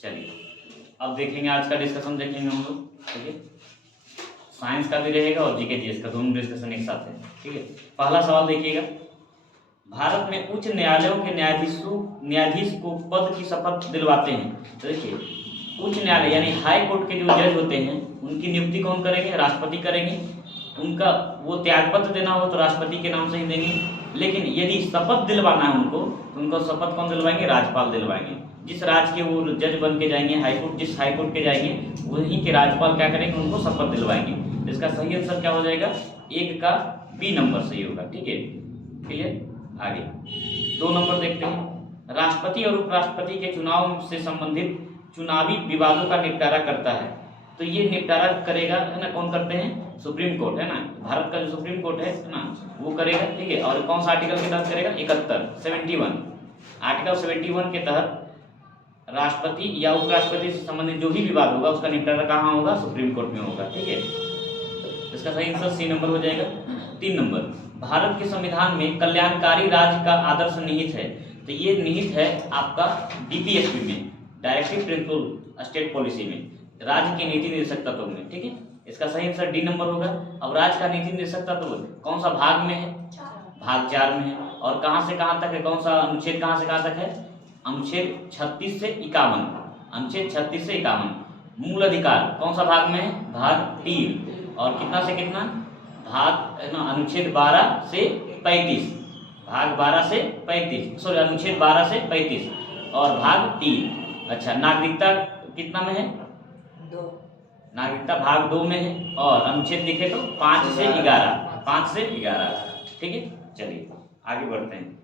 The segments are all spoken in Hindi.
चलिए अब देखेंगे आज का डिस्कशन देखेंगे हम लोग, ठीक है। साइंस का भी रहेगा और जीके जीएस का, दोनों डिस्कशन एक साथ है, ठीक है। पहला सवाल देखिएगा, भारत में उच्च न्यायालयों के न्यायाधीश को पद की शपथ दिलवाते हैं। तो देखिए उच्च न्यायालय यानी हाई कोर्ट के जो जज होते हैं उनकी नियुक्ति कौन करेंगे? राष्ट्रपति करेंगे। उनका वो त्यागपत्र देना हो तो राष्ट्रपति के नाम से ही देंगे, लेकिन यदि शपथ दिलवाना है उनको तो उनको शपथ कौन दिलवाएंगे? राज्यपाल दिलवाएंगे। जिस राज्य के वो जज बन के जाएंगे हाईकोर्ट, जिस हाईकोर्ट के जाएंगे वहीं के राज्यपाल क्या करेंगे? उनको शपथ दिलवाएंगे। इसका सही आंसर क्या हो जाएगा? एक का बी नंबर सही होगा, ठीक है। क्लियर? आगे 2 नंबर देखते हैं, राष्ट्रपति और उपराष्ट्रपति के चुनाव से संबंधित चुनावी विवादों का निपटारा करता है। तो ये निपटारा करेगा, है ना, कौन करते हैं? सुप्रीम कोर्ट, है ना, भारत का जो सुप्रीम कोर्ट है ना, वो करेगा, ठीक है। और कौन सा आर्टिकल के तहत करेगा? 71 आर्टिकल 71 के तहत राष्ट्रपति या उपराष्ट्रपति से संबंधित जो भी विवाद होगा उसका निपटारा कहाँ होगा? सुप्रीम कोर्ट में होगा, ठीक है। इसका सही आंसर सी नंबर हो जाएगा। 3 नंबर, भारत के संविधान में कल्याणकारी राज्य का आदर्श निहित है। तो ये निहित है आपका डीपीएसपी में, डायरेक्टिव प्रिंसिपल स्टेट पॉलिसी में, राज्य के नीति निर्देशक तत्व में, ठीक है। इसका सही आंसर डी नंबर होगा। अब राज्य का नीति निर्देशक तत्व कौन सा भाग में है? भाग 4 में है। और कहाँ से कहाँ तक है? कौन सा अनुच्छेद कहाँ से कहाँ तक है? अनुच्छेद 36 से 51, अनुच्छेद 36 से 51। मूल अधिकार कौन सा भाग में है? भाग 3। और कितना से कितना? भाग अनुच्छेद 12 से 35, भाग 12 से 35, सॉरी अनुच्छेद 12 से 35 और भाग 3। अच्छा, नागरिकता कितना में है? 2। नागरिकता भाग 2 में है। और अनुच्छेद लिखे तो 5 से 11, ठीक है। चलिए आगे बढ़ते हैं।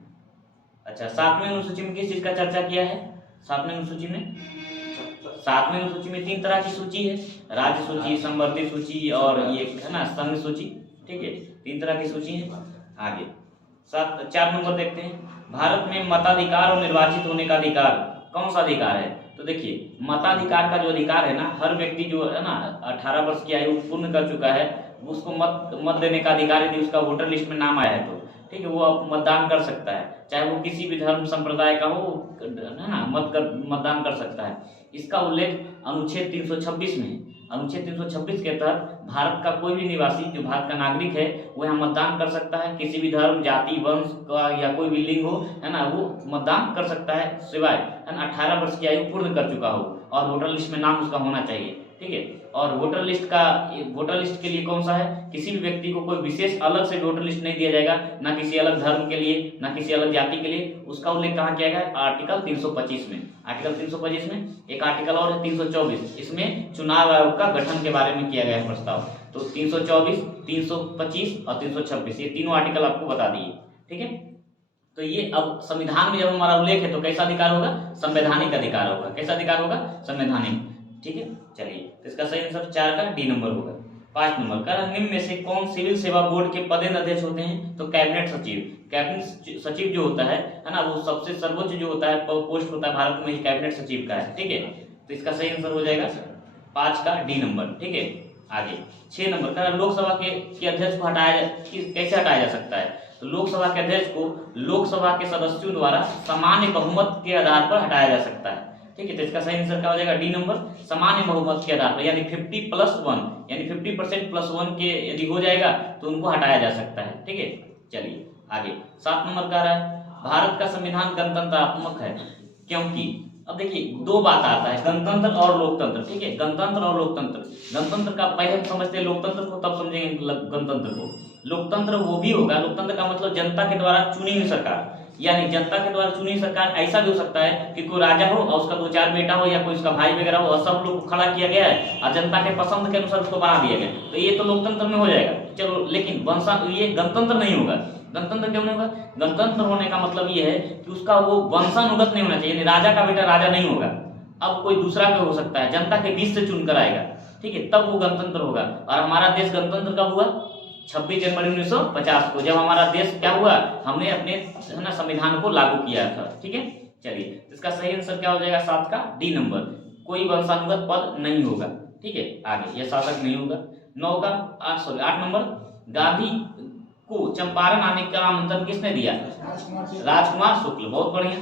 अच्छा, 7वें अनुसूची में किस चीज का चर्चा किया है? 7वें अनुसूची में 3 तरह की सूची है, राज्य सूची, संवर्धित सूची और ये है ना संघ सूची, ठीक है। 3 तरह की सूची है। आगे 4 नंबर देखते हैं, भारत में मताधिकार और निर्वाचित होने का अधिकार कौन सा अधिकार है? तो देखिए मताधिकार का जो अधिकार है ना, हर व्यक्ति जो है ना 18 वर्ष की आयु पूर्ण कर चुका है उसको मत देने का अधिकार, यदि उसका वोटर लिस्ट में नाम आया है तो, ठीक है, वो अब मतदान कर सकता है, चाहे वो किसी भी धर्म संप्रदाय का हो, है ना, मतदान कर सकता है। इसका उल्लेख अनुच्छेद 326 में है। अनुच्छेद 326 के तहत भारत का कोई भी निवासी जो भारत का नागरिक है वो यहाँ मतदान कर सकता है, किसी भी धर्म, जाति, वंश का या कोई भी लिंग हो, है ना, वो मतदान कर सकता है, सिवाय है ना 18 वर्ष की आयु पूर्ण कर चुका हो और वोटर लिस्ट में नाम उसका होना चाहिए, ठीक है। और वोटर लिस्ट के लिए कौन सा है? किसी भी व्यक्ति को कोई विशेष अलग से वोटर लिस्ट नहीं दिया जाएगा, ना किसी अलग धर्म के लिए, ना किसी अलग जाति के लिए। उसका उल्लेख कहाँ किया गया? आर्टिकल 325 में। आर्टिकल 325 में एक आर्टिकल और है 324, इसमें चुनाव आयोग का गठन के बारे में किया गया है प्रस्ताव। तो 324, 325 और 326 ये तीनों आर्टिकल आपको बता दिए, ठीक है। तो ये अब संविधान में जब हमारा उल्लेख है तो कैसा अधिकार होगा? संवैधानिक अधिकार होगा। कैसा अधिकार होगा? संवैधानिक, ठीक है। चलिए तो इसका सही आंसर 4 का डी नंबर होगा। 5 नंबर का, निम्न में से कौन सिविल सेवा बोर्ड के पदेन अध्यक्ष होते हैं? तो कैबिनेट सचिव। कैबिनेट सचिव जो होता है ना, वो सबसे सर्वोच्च जो होता है पोस्ट होता है भारत में, ही कैबिनेट सचिव का है, ठीक है। तो इसका सही आंसर हो जाएगा 5 का डी नंबर, ठीक है। आगे 6 नंबर का, लोकसभा के अध्यक्ष को कैसे हटाया जा सकता है? तो लोकसभा के अध्यक्ष को लोकसभा के सदस्यों द्वारा सामान्य बहुमत के आधार पर हटाया जा सकता है, ठीक है। तो इसका सही आंसर क्या हो जाएगा? डी नंबर, सामान्य बहुमत के आधार पर, यानी 50+1 यानी 50% +1 के यदि हो जाएगा तो उनको हटाया जा सकता है, ठीक है। चलिए आगे 7 नंबर का रहा है, भारत का संविधान गणतंत्रात्मक है क्योंकि, अब देखिए 2 बात आता है, गणतंत्र और लोकतंत्र, ठीक है। गणतंत्र और लोकतंत्र, गणतंत्र का पहले हम समझते हैं लोकतंत्र को, तब समझेंगे गणतंत्र को। लोकतंत्र वो भी होगा, लोकतंत्र का मतलब जनता के द्वारा चुनी हुई सरकार, यानी जनता के द्वारा चुनी सरकार। ऐसा भी हो सकता है कि कोई राजा हो और उसका 2-4 बेटा हो या कोई उसका भाई वगैरह हो और सब लोग को खड़ा किया गया है और जनता के पसंद के अनुसार उसको बना दिया गया, तो ये तो लोकतंत्र में हो जाएगा। चलो, लेकिन ये गणतंत्र नहीं होगा। गणतंत्र क्यों नहीं होगा? गणतंत्र होने का मतलब ये है कि उसका वो वंशानुगत नहीं होना चाहिए, यानी राजा का बेटा राजा नहीं होगा, अब कोई दूसरा भी हो सकता है, जनता के बीच से चुनकर आएगा, ठीक है, तब वो गणतंत्र होगा। और हमारा देश गणतंत्र कब हुआ? 26 जनवरी 1950 को, जब हमारा देश क्या हुआ, हमने अपने है ना संविधान को लागू किया था, ठीक है। चलिए इसका सही आंसर क्या हो जाएगा? 7 का डी नंबर, कोई वंशानुगत पद नहीं होगा, ठीक है। आगे यह शासक नहीं होगा। 8 नंबर, गांधी को चंपारण आने का आमंत्रण किसने दिया? राजकुमार शुक्ल, बहुत बढ़िया।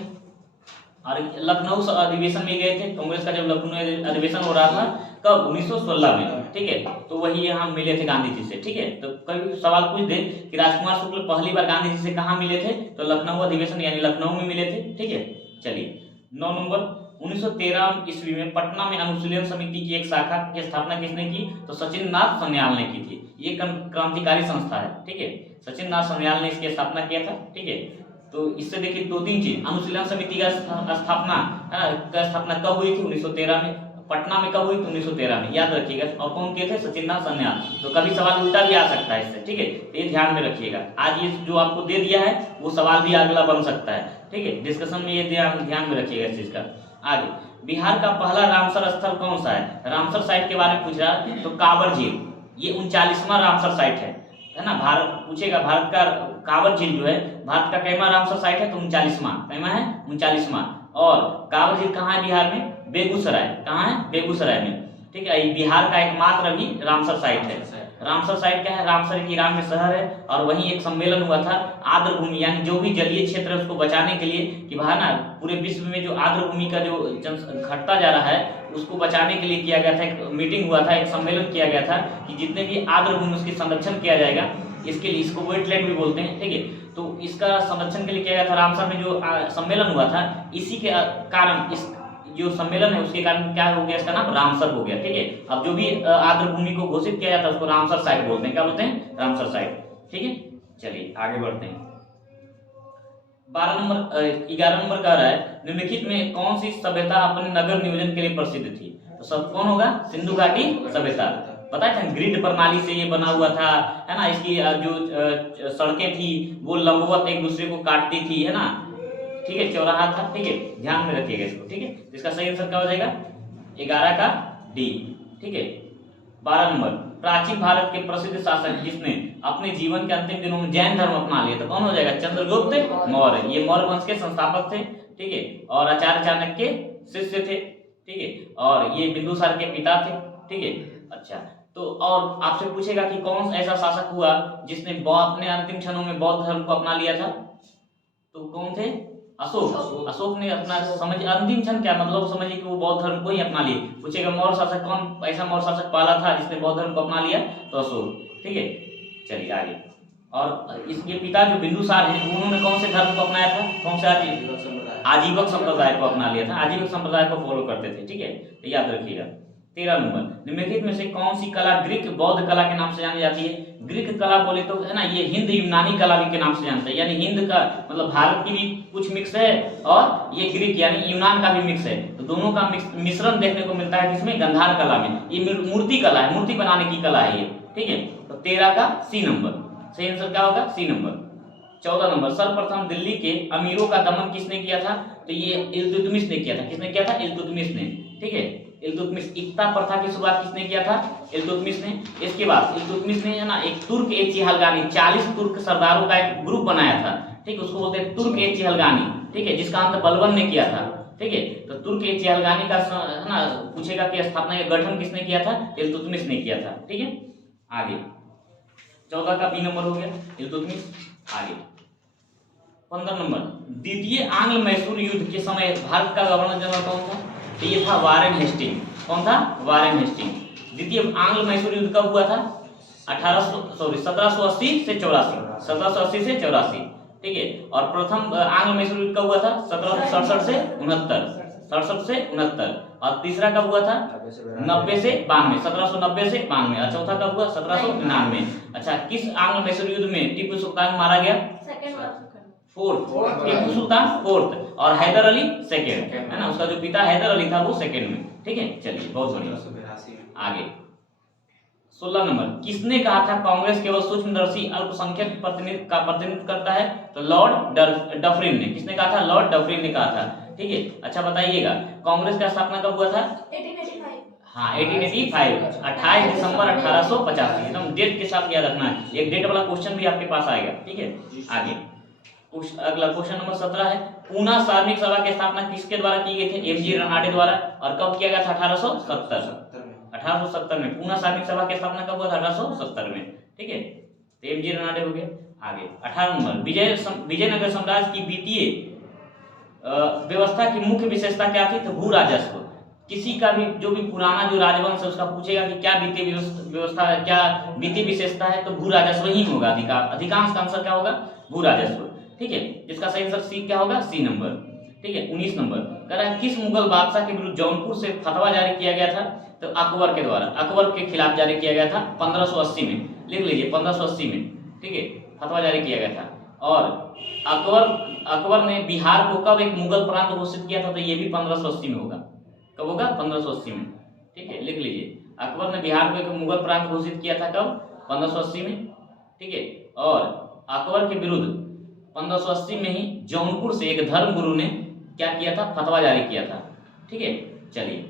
और लखनऊ अधिवेशन में गए थे, कांग्रेस का जब लखनऊ अधिवेशन हो रहा था कब 1916 में, ठीक है। तो वही यहाँ मिले थे गांधी जी से, ठीक है। तो कभी सवाल पूछ दे कि राजकुमार शुक्ल पहली बार गांधी जी से कहाँ मिले थे, तो लखनऊ अधिवेशन यानी लखनऊ में मिले थे, ठीक है। चलिए 9 नंबर, 1913 ईस्वी में पटना में अनुशीलन समिति की एक शाखा की स्थापना किसने की, तो सचिन नाथ सन्याल ने की थी। ये क्रांतिकारी संस्था है, ठीक है। सचिन नाथ सन्याल ने इसकी स्थापना किया था, ठीक है। तो इससे देखिए 2-3 चीज, अनुशीलन समिति का स्थापना कब हुई थी, 1913 में। पटना में कब हुई, 1913 में, याद रखिएगा। और कौन किए थे, सचिन नाथ सन्याल। तो कभी सवाल उल्टा भी आ सकता है इससे, ठीक है। तो ये ध्यान में रखिएगा। आज ये जो आपको दे दिया है वो सवाल भी अगला बन सकता है, ठीक है। डिस्कशन में ये ध्यान में रखिएगा इस चीज का। आगे, बिहार का पहला रामसर स्थल कौन सा है, रामसर साइट के बारे में पूछ रहा है, तो कांवर झील, ये 39वां रामसर साइट है ना। भारत पूछेगा, भारत का कांवर झील जो है भारत का कैमा रामसर साइट है, तो 39वां, कैमा है 39वां। और कांवर झील कहाँ है, बिहार में, बेगूसराय, कहाँ है, बेगूसराय में, ठीक है। ये बिहार का एकमात्र भी रामसर साइट है। रामसर साइट क्या है, रामसर एक ईरान में शहर है, और वहीं एक सम्मेलन हुआ था आर्द्र भूमि, यानी जो भी जलीय क्षेत्र है उसको बचाने के लिए, कि वहाँ ना पूरे विश्व में जो आर्द्र भूमि का जो घटता जा रहा है उसको बचाने के लिए किया गया था। एक मीटिंग हुआ था, एक सम्मेलन किया गया था कि जितने भी आर्द्र भूमि उसकी संरक्षण किया जाएगा, इसके लिए, इसको वेटलैंड भी बोलते हैं, ठीक है। तो इसका संरक्षण के लिए किया गया था। रामसर में जो सम्मेलन हुआ था, इसी के कारण इस जो सम्मेलन है उसके कारण क्या हो गया, इसका नाम रामसर हो गया, ठीक है। अब जो भी आर्द्र भूमि को घोषित किया जाता है उसको रामसर साइट बोलते हैं, क्या बोलते हैं, रामसर साइट, ठीक है। चलिए आगे बढ़ते हैं। 11 नंबर कह रहा है, निम्नलिखित में कौन सी सभ्यता अपने नगर नियोजन के लिए प्रसिद्ध थी, तो सब कौन होगा, सिंधु घाटी सभ्यता। बताया था ग्रिड प्रणाली से ये बना हुआ था, है ना। इसकी जो सड़कें थी वो लंबवत एक दूसरे को काटती थी, है ना, ठीक है, चौराहा था, ठीक है। ध्यान में रखिएगा इसको, ठीक है। इसका सही आंसर क्या हो जाएगा, 11 का डी, ठीक है। 12 नंबर, प्राचीन भारत के प्रसिद्ध शासक जिसने अपने जीवन के अंतिम दिनों में जैन धर्म अपना लिया, तो कौन हो जाएगा, चंद्रगुप्त मौर्य। ये मौर्य वंश के संस्थापक थे, ठीक है, और आचार्य चाणक्य के शिष्य थे, ठीक है। और ये बिंदुसार के पिता थे, ठीक है। अच्छा, तो और आपसे पूछेगा कि कौन ऐसा शासक हुआ जिसने अपने अंतिम क्षणों में बौद्ध धर्म को अपना लिया था, तो कौन थे, अशोक। अशोक ने अपना अंतिम क्षण क्या मतलब समझिए कि वो बौद्ध धर्म को ही अपना लिए। पूछेगा मौर्य शासक कौन, ऐसा मौर्य शासक पाला था जिसने बौद्ध धर्म को अपना लिया, तो अशोक, ठीक है। चलिए आगे, और इसके पिता जो बिंदुसार हैं उन्होंने कौन से धर्म को अपनाया था, कौन से आजीवक संप्रदाय को अपना लिया था, आजीवक संप्रदाय को फॉलो करते थे, ठीक है। तो याद रखिएगा। 13 नंबर, निम्नलिखित में से कौन सी कला ग्रीक बौद्ध कला के नाम से जानी जाती है। ग्रीक कला बोले तो है ना, ये हिंद यूनानी कला भी के नाम से जानते हैं, यानी हिंद का मतलब भारत की भी कुछ मिक्स है, और ये ग्रीक यानी यूनान का भी मिक्स है। तो दोनों का मिश्रण देखने को मिलता है किसमें, गंधार कला में। ये मूर्ति कला है, मूर्ति बनाने की कला है ये, ठीक है। तो 13 का सी नंबर, सही आंसर क्या होगा, सी नंबर। 14 नंबर, सर्वप्रथम दिल्ली के अमीरों का दमन किसने किया था, तो ये इल्तुतमिश ने किया था। किसने किया था, इल्तुतमिश ने, ठीक है। इल्तुतमिश, इक्ता प्रथा की शुरुआत किसने किया था, इल्तुतमिश ने। इसके बाद इल्तुतमिश ने है ना एक तुर्क ए चिहलगानी, 40 तुर्क सरदारों का एक ग्रुप बनाया था, ठीक है, उसको बोलते हैं तुर्क ए चिहलगानी, ठीक है, जिसका अंत बलबन ने किया था, ठीक है। तो तुर्क ए चिहलगानी का है ना पूछेगा कि स्थापना या गठन किसने किया था, इल्तुतमिश ने किया था, ठीक है। आगे 14 का बी नंबर हो गया, इल्तुतमिश। आगे 15 नंबर, द्वितीय आंग्ल मैसूर युद्ध के समय भारत का गवर्नर जनरल कौन था, तो ये था वारेन हेस्टिंग। कौन था, वारेन हेस्टिंग। द्वितीय आंग्ल मैसूर युद्ध कब हुआ था, 1780 से 84, 1780 से 84, ठीक है। और प्रथम आंग्ल मैसूर युद्ध कब हुआ था, 1767 से 69, 67 से 69। और तीसरा कब हुआ था, 90 से 92, 1790 से 92। और चौथा कब हुआ, 1799। अच्छा, किस आंग्ल मैसूर युद्ध में टीपू सुल्तान मारा गया, फोर्थ, टीपू सुल्तान फोर्थ, और हैदर अली सेकेंड, है ना, उसका जो पिता हैदर अली था वो सेकेंड में, ठीक है। चलिए बहुत बढ़िया। आगे 16 नंबर, किसने कहा था कांग्रेस केवल सूक्ष्मदर्शी अल्पसंख्यक प्रतिनिधित्व करता है, तो लॉर्ड डफरिन ने। किसने कहा था, लॉर्ड डफरिन ने कहा था, ठीक है। अच्छा बताइएगा, कांग्रेस का स्थापना कब हुआ था, 1885, हाँ 1885, 28 दिसंबर 1885, एकदम डेट के साथ याद रखना है, एक डेट वाला क्वेश्चन भी आपके पास आएगा, ठीक है। आगे अगला क्वेश्चन नंबर 17 है, पूना सार्वजनिक सभा की स्थापना किसके द्वारा की गई थी, एमजी रनाडे द्वारा, और कब किया गया था, 1870 में। पूना सार्वजनिक सभा की स्थापना कब हुआ था, 1870 में, ठीक है। तो एमजी रनाडे हो गए। आगे 18 नंबर, विजयनगर साम्राज्य की वित्तीय व्यवस्था की मुख्य विशेषता क्या थी? तो भू राजस्व। किसी का भी जो भी पुराना जो राजवंश है उसका पूछेगा कि क्या वित्तीय व्यवस्था है, क्या वित्तीय विशेषता है, तो भू राजस्व ही होगा। अधिकांश का आंसर क्या होगा? भू राजस्व। ठीक है, जिसका सही आंसर सी क्या होगा? C number. ठीक है, 19 नंबर कह रहा है किस मुगल बादशाह के विरुद्ध जौनपुर से फतवा जारी किया गया था? तो अकबर के द्वारा, अकबर के खिलाफ जारी किया गया था 1580 में। लिख लीजिए 1580 में। ठीक है, फतवा जारी किया गया था। और अकबर ने बिहार को कब एक मुगल प्रांत घोषित किया था? तो ये भी 1580 में होगा। कब होगा? 1580 में। ठीक है, लिख लीजिए अकबर ने बिहार को एक मुगल प्रांत घोषित किया था कब? 1580 में। ठीक है, और अकबर के विरुद्ध 1580 में ही जौनपुर से एक धर्म गुरु ने क्या किया था? फतवा जारी किया था। ठीक है, चलिए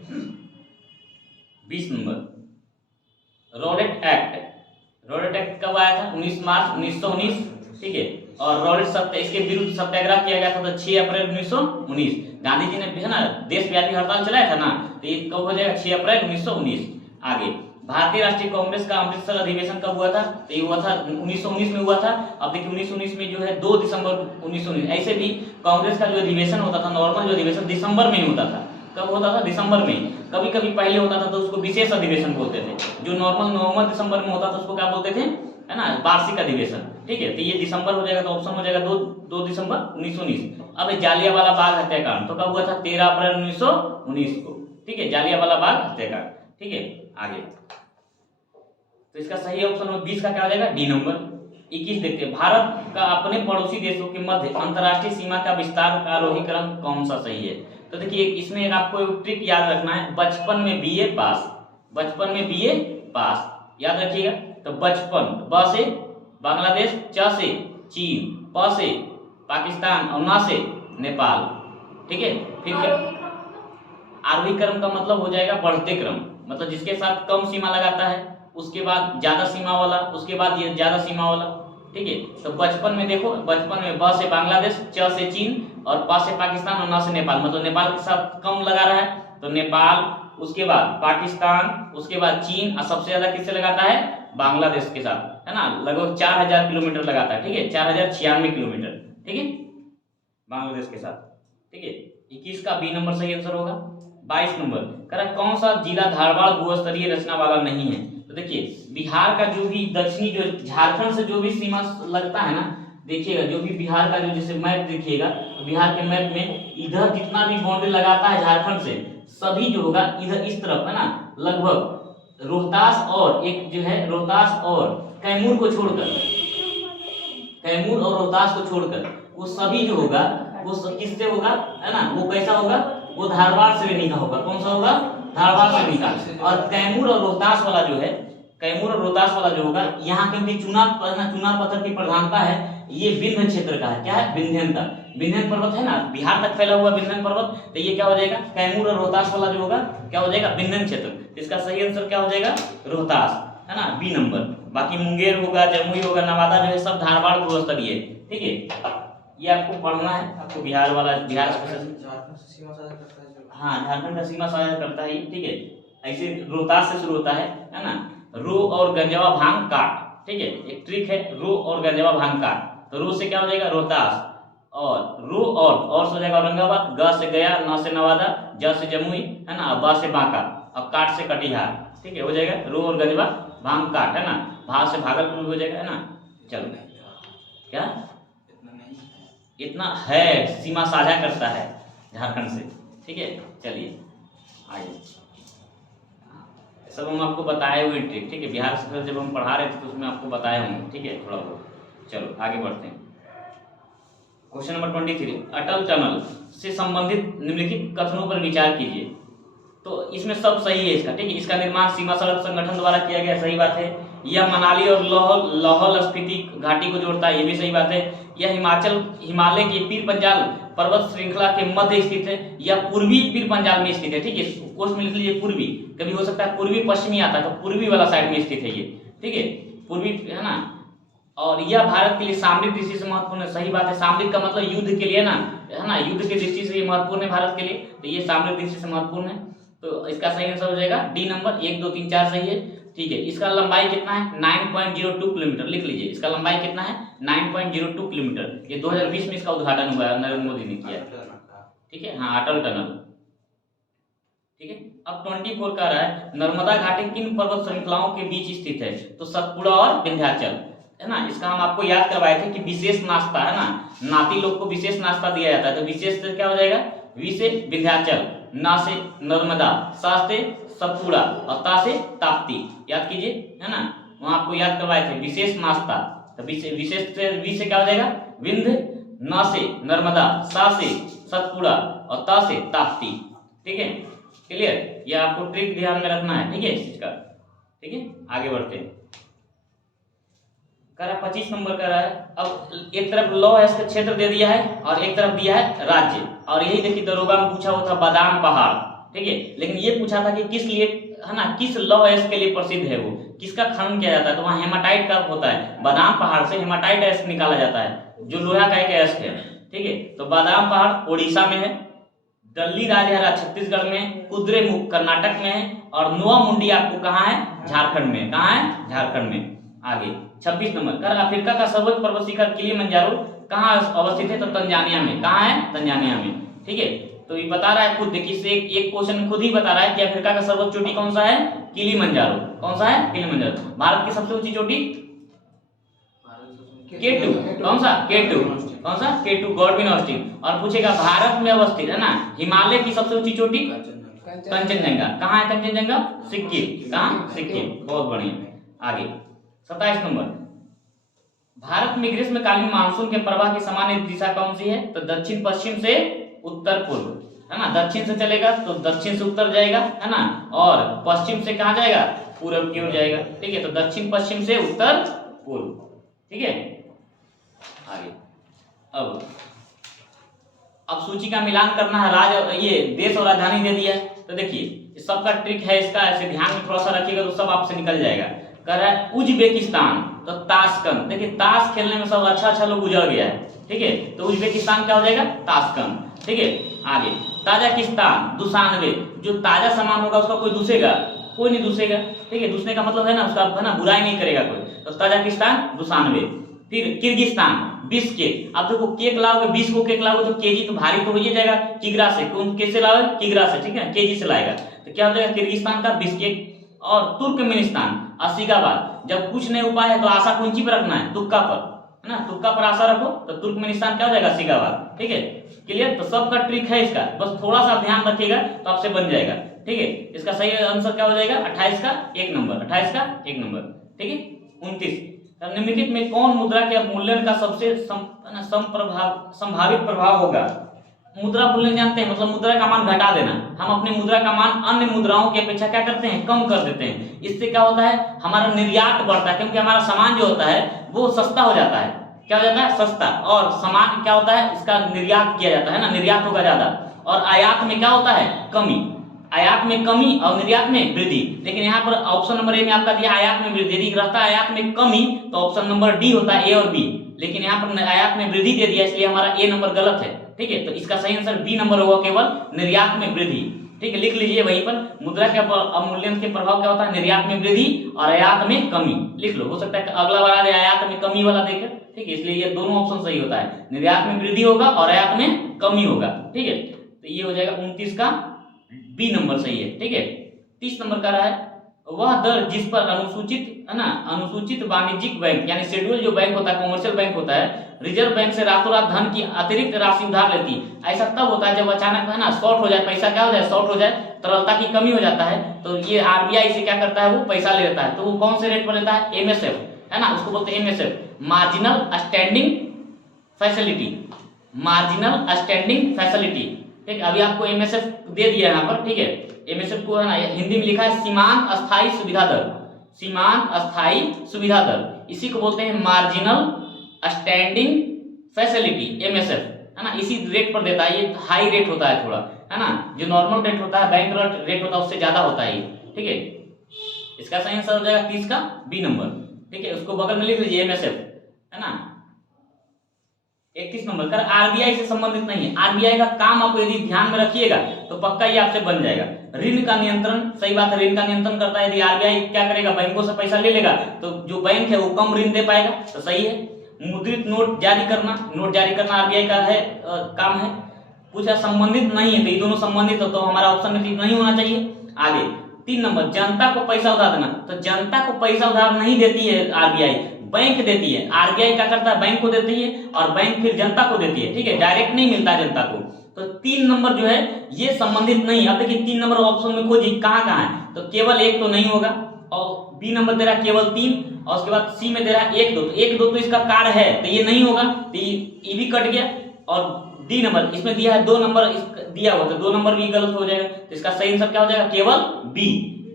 20 number Rowlatt act. Rowlatt act कब आया था? 19 मार्च 1919। ठीक है, और रॉलेट इसके विरुद्ध सत्याग्रह किया गया था तो 6 अप्रैल 1919। गांधी जी ने है ना देशव्यापी हड़ताल चलाया था ना, तो ये कब हो जाएगा? 6 अप्रैल 1919। आगे भारतीय राष्ट्रीय कांग्रेस का अमृतसर अधिवेशन कब हुआ था? तो ये हुआ था 1919 में हुआ था। अब देखिए 1919 में जो है 2 दिसंबर 1919। ऐसे भी कांग्रेस का जो अधिवेशन होता था, नॉर्मल जो अधिवेशन दिसंबर में ही होता था। कब होता था? दिसंबर में। कभी कभी पहले होता था तो उसको विशेष अधिवेशन बोलते थे। जो नॉर्मल दिसंबर में होता था उसको क्या बोलते थे? है ना, वार्षिक अधिवेशन। ठीक है, तो ये दिसंबर हो जाएगा, तो ऑप्शन हो जाएगा 2 दिसंबर 1919। अब जालियांवाला बाग हत्याकांड तो कब हुआ था? 13 अप्रैल 1919 को। ठीक है, जालियांवाला बाग हत्याकांड। ठीक है, आगे तो इसका सही ऑप्शन 20 का क्या हो जाएगा? D number. 21 देखते हैं, भारत का अपने पड़ोसी देशों के मध्य अंतर्राष्ट्रीय सीमा का विस्तार का आरोही क्रम कौन सा सही है? तो देखिए इसमें आपको एक ट्रिक याद रखना है। बचपन में बीए पास, बचपन में बीए पास याद रखिएगा। तो बचपन, ब से बांग्लादेश, च से चीन, प से पाकिस्तान और न से नेपाल। ठीक है, फिर आरोही क्रम का मतलब हो जाएगा बढ़ते क्रम, मतलब जिसके साथ कम सीमा लगाता है उसके बाद ज्यादा सीमा वाला, उसके बाद ये ज्यादा सीमा वाला। ठीक है, तो बचपन में देखो, बचपन में ब से बांग्लादेश, च से चीन और प से पाकिस्तान और न से नेपाल, मतलब नेपाल के साथ कम लगा रहा है तो नेपाल, उसके बाद पाकिस्तान, उसके बाद चीन और सबसे ज्यादा किससे लगाता है? बांग्लादेश के साथ, है ना, लगभग 4000 किलोमीटर लगाता है। ठीक है, 4096 किलोमीटर। ठीक है, बांग्लादेश के साथ। ठीक है, 21 का बी नंबर सही आंसर होगा। 22 नंबर कह रहा कौन सा जिला धारवाड़ भूस्तरीय रचना वाला नहीं है? तो देखिए बिहार का जो भी दक्षिणी, जो झारखंड से जो भी सीमा लगता है ना, देखिएगा जो भी बिहार का जो जैसे मैप देखिएगा तो बिहार के मैप में इधर जितना भी बाउंड्री लगाता है झारखंड से, सभी जो होगा इधर इस तरफ, है ना, लगभग रोहतास और एक जो है रोहतास और कैमूर को छोड़कर, कैमूर और रोहतास को छोड़कर वो सभी जो होगा वो किससे होगा? है ना, वो कैसा होगा? वो धारवाड़ श्रेणी का होगा। कौन सा होगा? धारवाड़ श्रेणी का। और कैमूर और रोहतास वाला जो है, कैमूर और रोहतास वाला जो होगा, यहाँ क्योंकि चुनार पत्थर की प्रधानता है, ये विंध्य क्षेत्र का है। क्या है? विंध्यन का, विंध्यन पर्वत है ना, बिहार तक फैला हुआ विंध्यन पर्वत, तो ये क्या हो जाएगा? कैमूर और रोहतास वाला जो होगा क्या हो जाएगा? विंध्यन क्षेत्र। इसका सही आंसर क्या हो जाएगा? रोहतास, है ना, बी नंबर। बाकी मुंगेर होगा, जमुई होगा, नवादा जो है सब धारवाड़ भूस्तरीय। ठीक है, ये आपको पढ़ना है, आपको बिहार वाला, बिहार झारखंड से सीमा साझा करता है। हाँ, झारखंड का सीमा साझा करता है। ठीक है, ऐसे रोहतास से शुरू होता है ना। रो और गंजवा भांग काट। ठीक है, एक ट्रिक है, रो और गंजवा भांग काट। तो रो से क्या हो जाएगा? रोहतास, और रो और से हो जाएगा औरंगाबाद, ग से गया, न से नवादा, ज से जमुई, है ना, ब से बांका, अब काट से कटिहार। ठीक है, हो जाएगा रो और गंजवा भांग काट, है ना, भा से भागलपुर हो जाएगा, है ना। चलो क्या इतना है, सीमा साझा करता है झारखंड से। ठीक है, चलिए आगे, सब हम आपको बताए हुए ट्रिक। ठीक है, बिहार से जब हम पढ़ा रहे थे तो उसमें आपको बताए होंगे। ठीक है, थोड़ा बहुत। चलो आगे बढ़ते हैं। क्वेश्चन नंबर 23, अटल टनल से संबंधित निम्नलिखित कथनों पर विचार कीजिए। तो इसमें सब सही है इसका। ठीक है, इसका निर्माण सीमा सड़क संगठन द्वारा किया गया, सही बात है। यह मनाली और लाहौल स्पीति घाटी को जोड़ता है, ये भी सही बात है। यह हिमालय के पीर पंजाल पर्वत श्रृंखला के मध्य स्थित है। यह पूर्वी पीर पंजाल में स्थित है। ठीक है, कोर्स में लिख लीजिए पूर्वी, कभी हो सकता है पूर्वी पश्चिमी आता है, तो पूर्वी वाला साइड में स्थित है ये। ठीक है, पूर्वी, है ना। और यह भारत के लिए सामरिक दृष्टि से महत्वपूर्ण है, सही बात है। सामरिक का मतलब युद्ध के लिए ना, है ना, युद्ध की दृष्टि से ये महत्वपूर्ण है भारत के लिए, तो ये सामरिक दृष्टि से महत्वपूर्ण है। तो इसका सही आंसर हो जाएगा डी नंबर। 1 2 3 4 सही है। ठीक है, इसका लंबाई कितना है? 9.02 किलोमीटर। लिख लीजिए इसका लंबाई कितना है? 9.02 किलोमीटर। ये 2020 में इसका उद्घाटन हुआ है, नरेंद्र मोदी ने किया। ठीक है, हाँ अटल टनल, ठीक है। अब 24 का रहा है, नर्मदा घाटी किन पर्वत श्रृंखलाओं के बीच स्थित है? तो सतपुड़ा और विंध्याचल, है ना। इसका हम आपको याद करवाए थे कि विशेष नाश्ता, है ना, नाती लोग को विशेष नाश्ता दिया जाता है, तो विशेष से क्या हो जाएगा? वि से विंध्याचल, ना से नर्मदा, सा से सतपुड़ा और ता से ताप्ती, याद कीजिए, है ना। वहां आपको याद करवाए थे विशेष नाश्ता, तो विशेष से वी से क्या हो जाएगा? विंध्य, ना से नर्मदा, सा से सतपुड़ा और ता से ताप्ती, ठीक है, क्लियर। ये आपको ट्रिक ध्यान में रखना है, ठीक है, इस चीज का, ठीक है। आगे बढ़ते हैं, कह रहा 25 नंबर का रहा है। अब एक तरफ लौ है, इसका क्षेत्र दे दिया है और एक तरफ दिया है राज्य, और यही देखिए दरोगा में पूछा हुआ था बादाम पहाड़, ठीक है, लेकिन ये पूछा था कि किस लिए, है ना, किस लौ एस के लिए प्रसिद्ध है, वो किसका खनन किया जाता है? तो वहाँ हेमाटाइट का होता है, बादाम पहाड़ से हेमाटाइट एस निकाला जाता है, जो लोहा का एक एस है, ठीक है। तो बादाम पहाड़ उड़ीसा में है, दल्ली राजहरा छत्तीसगढ़ में, कुद्रेमुख कर्नाटक में है, और नोआ मुंडी आपको कहाँ है? झारखंड में। कहाँ है? झारखंड में। आगे 26 नंबर, कर अफ्रीका का सर्वोच्च पर्वत शिखर किलिमंजारो कहाँ अवस्थित है? तो तंजानिया में। कहाँ है? तंजानिया में, ठीक है। तो ये बता रहा है खुद, देखिए इससे एक क्वेश्चन खुद ही बता रहा है कि अफ्रीका का सर्वोच्च चोटी कौन सा है? किलिमंजारो। कौन सा है? किलिमंजारो। भारत की सबसे ऊंची चोटी K2, कौन सा? K2, कौन सा? K2, Godwin Austen. और पूछेगा भारत में अवस्थित, है ना, हिमालय की सबसे ऊंची चोटी कंचनजंगा। कहाँ है कंचनजंगा? सिक्किम। कहाँ? सिक्किम, बहुत बढ़िया। आगे 27 नंबर, भारत में ग्रीष्मकालीन मानसून के प्रवाह की सामान्य दिशा कौन सी है? तो दक्षिण पश्चिम से उत्तर पूर्व, है ना, दक्षिण से चलेगा तो दक्षिण से उत्तर जाएगा, है ना, और पश्चिम से कहाँ जाएगा? पूर्व की ओर जाएगा, ठीक है। तो दक्षिण पश्चिम से उत्तर पूर्व, ठीक है। आगे अब सूची का मिलान करना है, राज्य, ये देश और राजधानी दे दिया है, तो देखिए सबका ट्रिक है इसका, ऐसे ध्यान में थोड़ा सा रखिएगा तो सब आपसे निकल जाएगा। कह रहा है उज्बेकिस्तान, तो ताशकंद, देखिए ताश खेलने में सब अच्छा लोग गुजर गया है, ठीक है, तो उज्बेकिस्तान क्या हो जाएगा? ताशकंद, ठीक है। आगे ताजिकिस्तान, दुशानबे, जो ताजा सामान होगा उसका कोई दूसेगा? कोई नहीं दूसेगा, ठीक है, दूसरे का मतलब है ना उसका, है ना, बुराई नहीं करेगा कोई, तो ताजिकिस्तान दुशानबे। फिर किर्गिस्तान बिस्केट, अब देखो केक लाओगे, 20 को केक लाओगे तो केजी तो भारी तो हो ही जाएगा, किग्रा से, कौन कैसे लाओगे? किग्रा से, ठीक है, केजी से लाएगा, तो क्या हो जाएगा? किर्गिस्तान का बिस्केट। और तुर्कमेनिस्तान असीगाबाद, जब कुछ नहीं उपाय है तो आशा कौन सी पर रखना है? तुक्का पर, है ना, तुक्का पर आशा रखो, तो तुर्कमेनिस्तान क्या हो जाएगा? असीगाबाद, ठीक है, क्लियर। तो सबका ट्रिक है इसका, बस थोड़ा सा ध्यान रखिएगा तो आपसे बन जाएगा, ठीक है। इसका सही आंसर क्या हो जाएगा? 28 का 1 नंबर, 28 का 1 नंबर, ठीक है। 29, निम्नलिखित में कौन मुद्रा के अवमूल्यन का सबसे संभावित प्रभाव होगा? मुद्रा मूल्य जानते हैं, मतलब मुद्रा का मान घटा देना। हम अपने मुद्रा का मान अन्य मुद्राओं की अपेक्षा क्या करते हैं? कम कर देते हैं। इससे क्या होता है? हमारा निर्यात बढ़ता है, क्योंकि हमारा सामान जो होता है वो सस्ता हो जाता है। क्या हो जाता है? सस्ता। और सामान क्या होता है? इसका निर्यात किया जाता है ना, निर्यात होगा ज्यादा। और आयात में क्या होता है? कमी। आयात में कमी और निर्यात में वृद्धि। लेकिन यहाँ पर ऑप्शन नंबर ए में आपका दिया आयात में वृद्धि, यदि रहता है आयात में कमी तो ऑप्शन नंबर डी होता है, ए और बी। लेकिन यहाँ पर आयात में वृद्धि दे दिया, इसलिए हमारा ए नंबर गलत है, ठीक है। तो इसका सही आंसर बी नंबर होगा, केवल निर्यात में वृद्धि, ठीक है। लिख लीजिए वहीं पर, मुद्रा के अवमूल्यन के प्रभाव क्या होता है? निर्यात में वृद्धि और आयात में कमी। लिख लो, हो सकता है अगला बार आ जाए आयात में कमी वाला देकर, ठीक है। इसलिए ये दोनों ऑप्शन सही होता है, निर्यात में वृद्धि होगा और आयात में कमी होगा, ठीक है। तो ये हो जाएगा 29 का बी नंबर सही है, ठीक है। 30 नंबर का रहा है, वह दर जिस पर अनुसूचित, है ना, अनुसूचित वाणिज्यिक बैंक यानी शेड्यूल जो बैंक होता है, कमर्शियल बैंक होता है, रिजर्व बैंक से रातों रात धन की अतिरिक्त राशि उधार लेती है। ऐसा तब होता है जब अचानक, है ना, शॉर्ट हो जाए, पैसा क्या हो जाए? शॉर्ट हो जाए, तरलता की कमी हो जाता है, तो ये आरबीआई से क्या करता है? वो पैसा ले लेता है। तो वो कौन से रेट पर लेता है? एमएसएफ, है ना, उसको बोलते हैं MSF, marginal standing facility, marginal standing facility, ठीक है। अभी आपको एमएसएफ दे दिया यहाँ पर, ठीक है। एमएसएफ को, है ना, हिंदी में लिखा है सीमांत अस्थायी सुविधा दर, सीमांत अस्थायी सुविधा दर, इसी को बोलते हैं मार्जिनल स्टैंडिंग फैसिलिटी, एमएसएफ, है ना। इसी रेट पर देता है, ये हाई रेट होता है थोड़ा, है ना, जो नॉर्मल रेट होता है, बैंक रेट होता है उससे ज्यादा होता है, ठीक है। इसका सही आंसर हो जाएगा 30 का बी नंबर, ठीक है। उसको बगल में लिख लीजिए एमएसएफ, है ना। 31 नंबर, कर आरबीआई से संबंधित नहीं है। आरबीआई का काम आप यदि ध्यान में रखिएगा तो पक्का ये आपसे बन जाएगा। ऋण का नियंत्रण, सही बात है, ऋण का नियंत्रण करता है। यदि आरबीआई क्या करेगा? बैंकों से पैसा ले लेगा तो जो बैंक है वो कम ऋण दे पाएगा, तो सही है। मुद्रित नोट जारी करना, नोट जारी करना आरबीआई का है काम है। पूछा संबंधित नहीं है, तो ये दोनों संबंधित हो तो हमारा ऑप्शन में नहीं होना चाहिए। आगे 3 नंबर, जनता को पैसा उधार देना, तो जनता को पैसा उधार नहीं देती है आरबीआई, बैंक देती है। आरबीआई क्या करता है, बैंक को देती है और बैंक फिर जनता को देती है, ठीक है, डायरेक्ट नहीं मिलता जनता को। तो 3 नंबर जो है ये संबंधित नहीं। अब देखिए 3 नंबर ऑप्शन में खोजिए कहाँ कहाँ है, तो केवल 1 तो नहीं होगा, और बी नंबर दे रहा है केवल 3, और उसके बाद सी में दे रहा है 1 2, तो 1 2 तो इसका कार्ड है तो ये नहीं होगा, तो ये भी कट गया। और डी नंबर इसमें दिया है 2 नंबर दिया हुआ, तो 2 नंबर भी गलत हो जाएगा, तो इसका सही आंसर क्या हो जाएगा, केवल बी,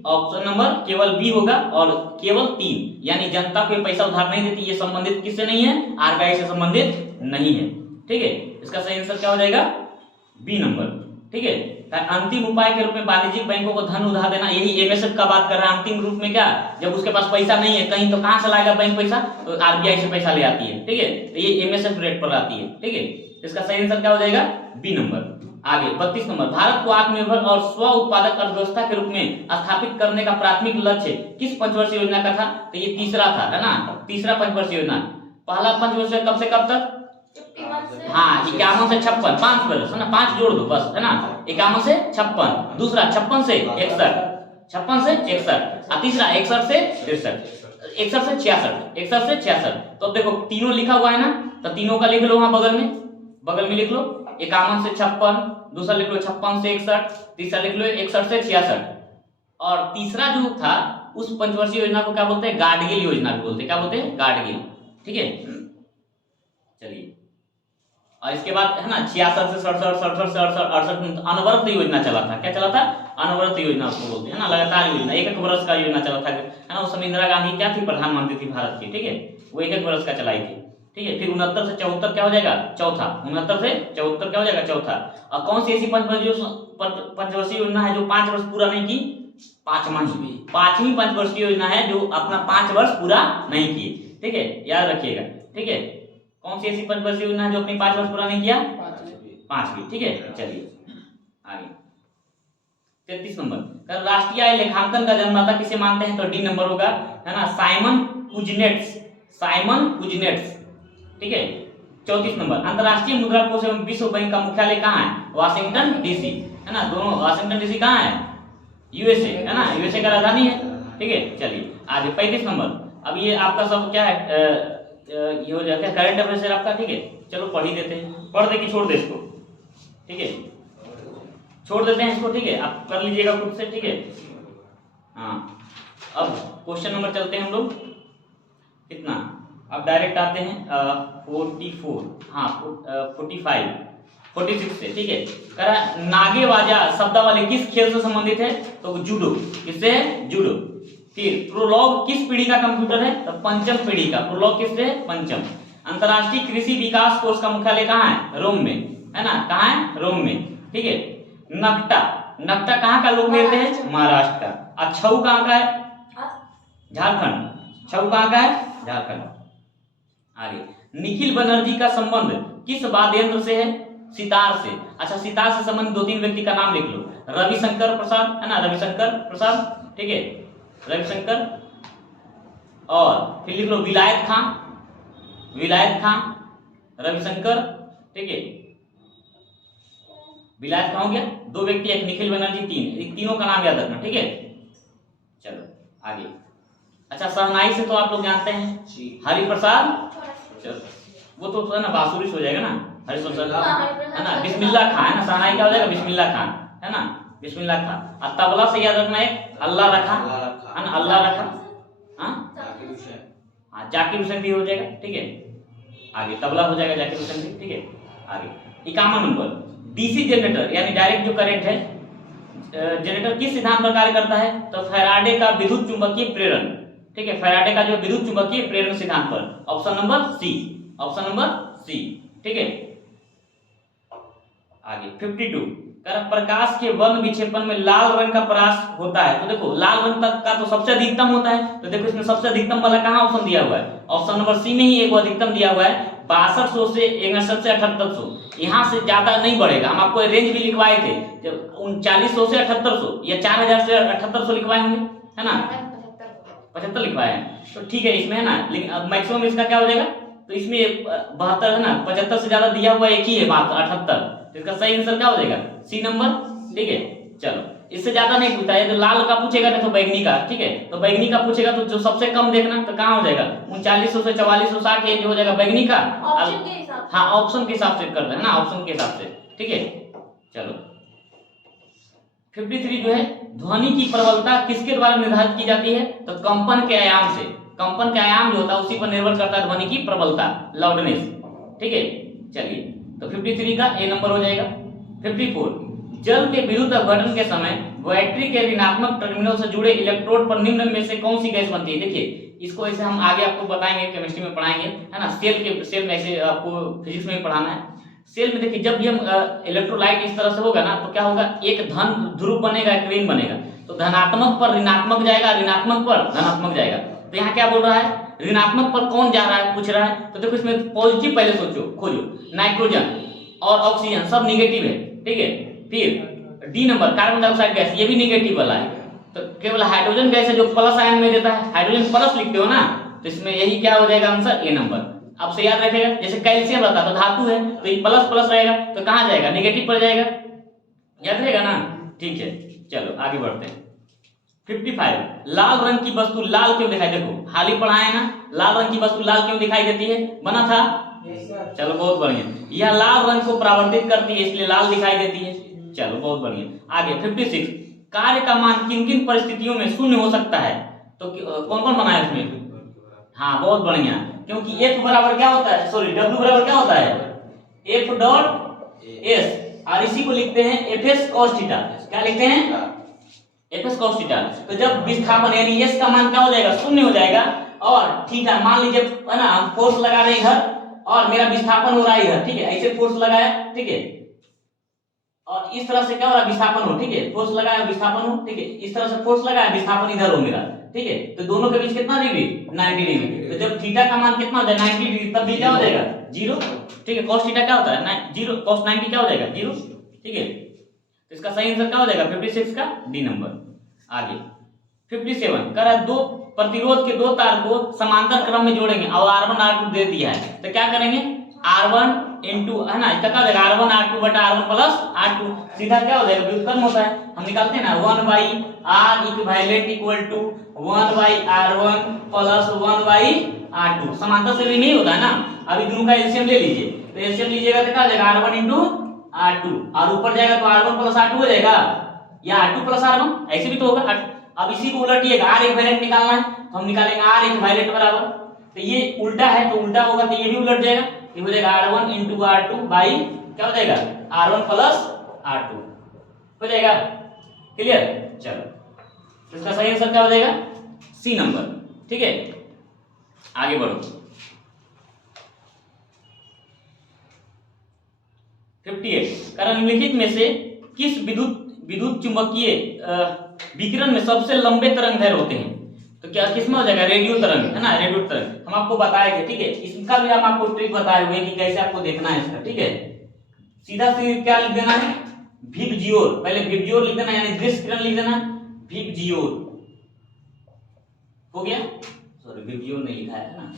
ऑप्शन नंबर केवल बी होगा। और केवल 3 यानी जनता को पैसा उधार नहीं देती, ये संबंधित किससे नहीं है, आरबीआई से संबंधित नहीं है, ठीक है। इसका सही आंसर क्या हो जाएगा, बी नंबर, ठीक है। अंतिम उपाय के रूप में वाणिज्यिक बैंकों को धन उधार देना, यही एमएसएफ का बात कर रहा है। अंतिम रूप में क्या, जब उसके पास पैसा नहीं है कहीं, तो कहां से लाएगा बैंक पैसा, तो आरबीआई से पैसा ले आती है, ठीक है, तो ये एमएसएफ रेट पर आती है, ठीक है। इसका सही आंसर क्या हो जाएगा, बी नंबर। आगे 32 नंबर, भारत को आत्मनिर्भर और स्व उत्पादक अर्थव्यवस्था के रूप में स्थापित करने का प्राथमिक लक्ष्य किस पंचवर्षीय योजना का था, तो ये तीसरा था, है ना, तीसरा पंचवर्षीय योजना। पहला पंचवर्षीय कब से कब तक, हाँ 51 से 56, 5 वर्ष है ना, 5 जोड़ दो बस, है ना, 51 से 56, दूसरा 56 से 61, 56 से 61, और तीसरा 61 से 63, 61 से 66, 61 से 66। तो अब देखो तीनों लिखा हुआ है ना, तो तीनों का लिख लो वहां बगल में लिख लो, 51 से 56, दूसरा लिख लो 56 से 61, तीसरा लिख लो 61 से 66, और तीसरा जो था उस पंचवर्षीय योजना को क्या बोलते हैं, गाडगिल योजना भी बोलते हैं, क्या बोलते हैं, गाडगिल, ठीक है। चलिए, और इसके बाद है ना 66 से 67, 67 से 68 अनवरत योजना चला था, क्या चला था, अनवरत योजना उसको बोलते हैं ना, लगातार योजना, एक वर्ष का योजना चला था, है ना। उस समय इंदिरा गांधी क्या थी, प्रधानमंत्री थी भारत की, ठीक है, वो एक वर्ष का चलाई थी, ठीक है। फिर 69 से 74 क्या हो जाएगा, चौथा, 69 से 74 क्या हो जाएगा, चौथा। और कौन सी ऐसी पंचवर्षीय योजना है जो 5 वर्ष पूरा नहीं की, पांचवी पंचवर्षीय योजना है जो अपना 5 वर्ष पूरा नहीं की, ठीक है, याद रखिएगा, ठीक है। कौन सी ऐसी पंचवर्षीय योजना है जो अपनी 5 वर्ष पूरा नहीं किया, पांचवी, ठीक है। चलिए आगे 33 नंबर, राष्ट्रीय आय लेखांकन का जन्मदाता किसे मानते हैं, तो डी नंबर होगा, है ना, साइमन कुजनेट्स, ठीक है। 34 नंबर, अंतरराष्ट्रीय मुद्रा कोष एवं विश्व बैंक का मुख्यालय कहाँ है, वाशिंगटन डीसी, है ना, दोनों वाशिंगटन डीसी कहाँ है, यूएसए, है ना, यूएसए का राजधानी है, ठीक है। चलिए आगे 35 नंबर, अब ये आपका सब क्या है, ये हो जाता है करंट अफेयर आपका, ठीक है। चलो पढ़ ही देते हैं, पढ़ दे कि छोड़ दे इसको, ठीक है, छोड़ देते हैं इसको, ठीक है, आप कर लीजिएगा खुद से, ठीक है। हाँ अब क्वेश्चन नंबर चलते हैं हम लोग, कितना, अब डायरेक्ट आते हैं 44, हाँ 45, 46 से, ठीक है। कह रहा नागेबाजा शब्दावली किस खेल से संबंधित है, तो जूडो, किससे है, जूडो। फिर प्रोलॉग किस पीढ़ी का कंप्यूटर है, तो पंचम पीढ़ी का, प्रोलॉग किससे है, पंचम। अंतरराष्ट्रीय कृषि विकास कोष का मुख्यालय कहाँ है, रोम में, है ना, कहाँ है, रोम में, ठीक है। नकटा कहाँ का लोग लेते हैं, महाराष्ट्र का। और छऊ कहाँ का है, झारखंड, छऊ कहाँ का है, झारखंड। आगे निखिल बनर्जी का संबंध किस वाद्य यंत्र से है, सितार से। अच्छा, सितार से संबंधित 2-3 व्यक्ति का नाम लिख लो, रविशंकर प्रसाद, है ना, रविशंकर प्रसाद, ठीक है, रविशंकर, और फिर लिख लो विलायत खां, रविशंकर, ठीक है, विलायत खां हो गया, 2 व्यक्ति, एक निखिल बनर्जी, 3, तीनों का नाम याद रखना, ठीक है। चलो आगे, अच्छा शहनाई से तो आप लोग जानते हैं, हरिप्रसाद, चलो वो तो है ना, बांसुरी हो जाएगा ना, हरिप्रसाद, है ना, बिस्मिल्लाह खां, है ना, शहनाई क्या हो जाएगा, बिस्मिल्लाह खां, है ना, बिस्मिल्लाह खां। और तबला से याद रखना एक अल्लाह रखा, है ना, अल्लाह रखा, हाँ जाकिर हुसैन भी हो जाएगा, ठीक है। आगे तबला हो जाएगा, जाकिर हुसैन भी, ठीक है। आगे 51 नंबर, डीसी जनरेटर यानी डायरेक्ट जो करंट है, जनरेटर किस सिद्धांत पर कार्य करता है, तो फैराडे का विद्युत चुंबकीय प्रेरण, ठीक है, फैराडे का जो विद्युत चुंबकीय प्रेरण सिद्धांत पर, ऑप्शन नंबर सी, ठीक है। आगे 52, प्रकाश के वर्ण विक्षेपण में लाल रंग का परास होता है, तो देखो लाल रंग तक का तो सबसे अधिकतम होता है, तो देखो इसमें सबसे अधिकतम वाला कहाँ ऑप्शन दिया हुआ है, ऑप्शन नंबर सी में ही एक अधिकतम दिया हुआ है, 6200 से 61 से 7800, यहाँ से ज्यादा नहीं बढ़ेगा। हम आपको रेंज भी लिखवाए थे, जब 3900 से 7800 या 4000 से 7800 लिखवाए होंगे, है ना, 75 लिखवाए हैं, तो ठीक है इसमें, है ना, लेकिन अब मैक्सिमम इसका क्या हो जाएगा, तो इसमें 72, है ना, 75 से ज्यादा दिया हुआ एक ही है, बात 78, तो इसका सही आंसर क्या हो जाएगा? C number. ठीक है, चलो इससे ज्यादा नहीं पूछता है, तो लाल का पूछेगा नहीं तो बैगनी का। ठीक है, तो बैगनी का पूछेगा तो जो सबसे कम देखना, तो कहाँ हो जाएगा 3900 से 4460 ये जो हो जाएगा बैगनी का। ऑप्शन के हिसाब से। हाँ ऑप्शन के हिसाब से कर देना ना, ऑप्शन के हिसाब से। ठीक है, चलो 53 जो है, ध्वनि की प्रबलता किसके द्वारा निर्धारित की जाती है? तो कंपन के आयाम से। कंपन के आयाम जो होता है उसी पर निर्भर करता है ध्वनि की प्रबलता, लाउडनेस। ठीक है, चलिए तो 53 का ए नंबर हो जाएगा। 54 जल के विद्युत अपघटन के समय बैटरी के ऋणात्मक टर्मिनल से जुड़े इलेक्ट्रोड पर निम्न में से कौन सी गैस बनती है? देखिए इसको ऐसे हम आगे आपको बताएंगे, केमिस्ट्री में पढ़ाएंगे, है ना। सेल में ऐसे आपको फिजिक्स में पढ़ाना है। सेल में देखिए जब भी हम इलेक्ट्रोलाइट इस तरह से होगा ना, तो क्या होगा, एक धन ध्रुव बनेगा, एक ऋण बनेगा। तो धनात्मक पर ऋणात्मक जाएगा, ऋणात्मक पर धनात्मक जाएगा। तो यहाँ क्या बोल रहा है, ऋणात्मक पर कौन जा रहा है पूछ रहा है। तो देखो इसमें पॉजिटिव पहले सोचो, खोजो। नाइट्रोजन और ऑक्सीजन सब निगेटिव है। ठीक है, फिर D number carbon dioxide gas, ये भी निगेटिव वाला है। तो केवल हाइड्रोजन गैस है जो प्लस आयन में देता है, हाइड्रोजन प्लस लिखते हो ना, तो इसमें यही क्या हो जाएगा आंसर, ए नंबर। आपसे याद रखेगा, जैसे कैल्शियम रहता है तो धातु है, तो ये प्लस प्लस रहेगा तो कहाँ जाएगा, निगेटिव पर जाएगा। याद रहेगा ना। ठीक है, चलो आगे बढ़ते हैं। 55 लाल रंग की वस्तु लाल क्यों दिखाई, देखो हाल ही पढ़ाए ना, लाल रंग की वस्तु लाल क्यों दिखाई देती है, बना था। चलो बहुत बढ़िया, यह लाल रंग को परावर्तित करती है इसलिए लाल दिखाई देती है। चलो बहुत बढ़िया, आगे 56 कार्य का मान किन किन परिस्थितियों में शून्य हो सकता है? तो कौन कौन बनाया इसमें? हाँ बहुत बढ़िया, क्योंकि F बराबर क्या होता है, सॉरी W बराबर क्या होता है, F डॉट S, और इसी को लिखते हैं Fs cos थीटा। क्या लिखते हैं, Fs cos थीटा। तो जब विस्थापन यानी S का मान क्या हो जाएगा, शून्य हो जाएगा, और थीटा मान लीजिए है ना, हम फोर्स लगा रहे हैं इधर और मेरा विस्थापन हो रहा है इधर। ठीक है, ऐसे फोर्स लगाया, ठीक है, और इस तरह से क्या हो रहा है, विस्थापन हो। ठीक है, फोर्स लगाया विस्थापन हो। ठीक है, इस तरह से फोर्स लगाया विस्थापन इधर हो मेरा। ठीक है, तो दोनों के बीच कितना डिग्री, 90 डिग्री। तो जब थीटा का मान कितना हो जाए 90 डिग्री, तब भी क्या हो जाएगा, जीरो। ठीक है, cos थीटा क्या होता है, जीरो, cos 90 क्या हो जाएगा, जीरो। ठीक है, तो इसका सही आंसर क्या हो जाएगा, 56 का डी नंबर। आगे 57 कह रहा है, दो प्रतिरोध के दो तार को समांतर क्रम में जोड़ेंगे और R1 R2 दे दिया है, तो क्या करेंगे, R1 इंटू, है ना, इसका क्या हो जाएगा, R1 R2 बटा R1 प्लस R2, सीधा क्या हो जाएगा, व्युत्क्रम होता है, हम निकालते हैं ना, 1 by R equivalent equal to 1 by R1 plus 1 by R2। समांतर से भी नहीं होता है ना। अभी दोनों का एलसीएम ले लीजिए, तो एलसीएम लीजिएगा तो क्या हो जाएगा, R1 इंटू R2, और ऊपर जाएगा तो R1 प्लस R2 हो जाएगा, या R2 प्लस R1, ऐसे भी तो होगा। अब इसी को उलटिएगा, R इक्विवेलेंट निकालना है तो हम निकालेंगे R इक्विवेलेंट बराबर, तो ये उल्टा है तो उल्टा होगा, तो ये भी उलट जाएगा, ये हो जाएगा R1 इंटू R2 बाई क्या हो जाएगा, R1 प्लस R2 हो जाएगा। क्लियर, चलो इसका सही आंसर क्या हो जाएगा, सी नंबर। ठीक है, आगे बढ़ो। 58 कारण निम्नलिखित में से किस विद्युत चुंबकीय विकिरण में सबसे लंबे तरंगदैर्घ्य होते हैं? तो क्या किसमें हो जाएगा, रेडियो तरंग, है ना, रेडियो तरंग हम आपको बताएंगे। ठीक है, इसका भी हम आपको ट्रिक बताए हुए कि कैसे आपको देखना है इसका। ठीक है, सीधा सीधा क्या लिख देना है, विबजियोर, पहले विबजियोर लिख देना, यानी दृश्य किरण लिख देना, विबजियोर हो गया, सॉरी विबजियोर नहीं लिखा है ना,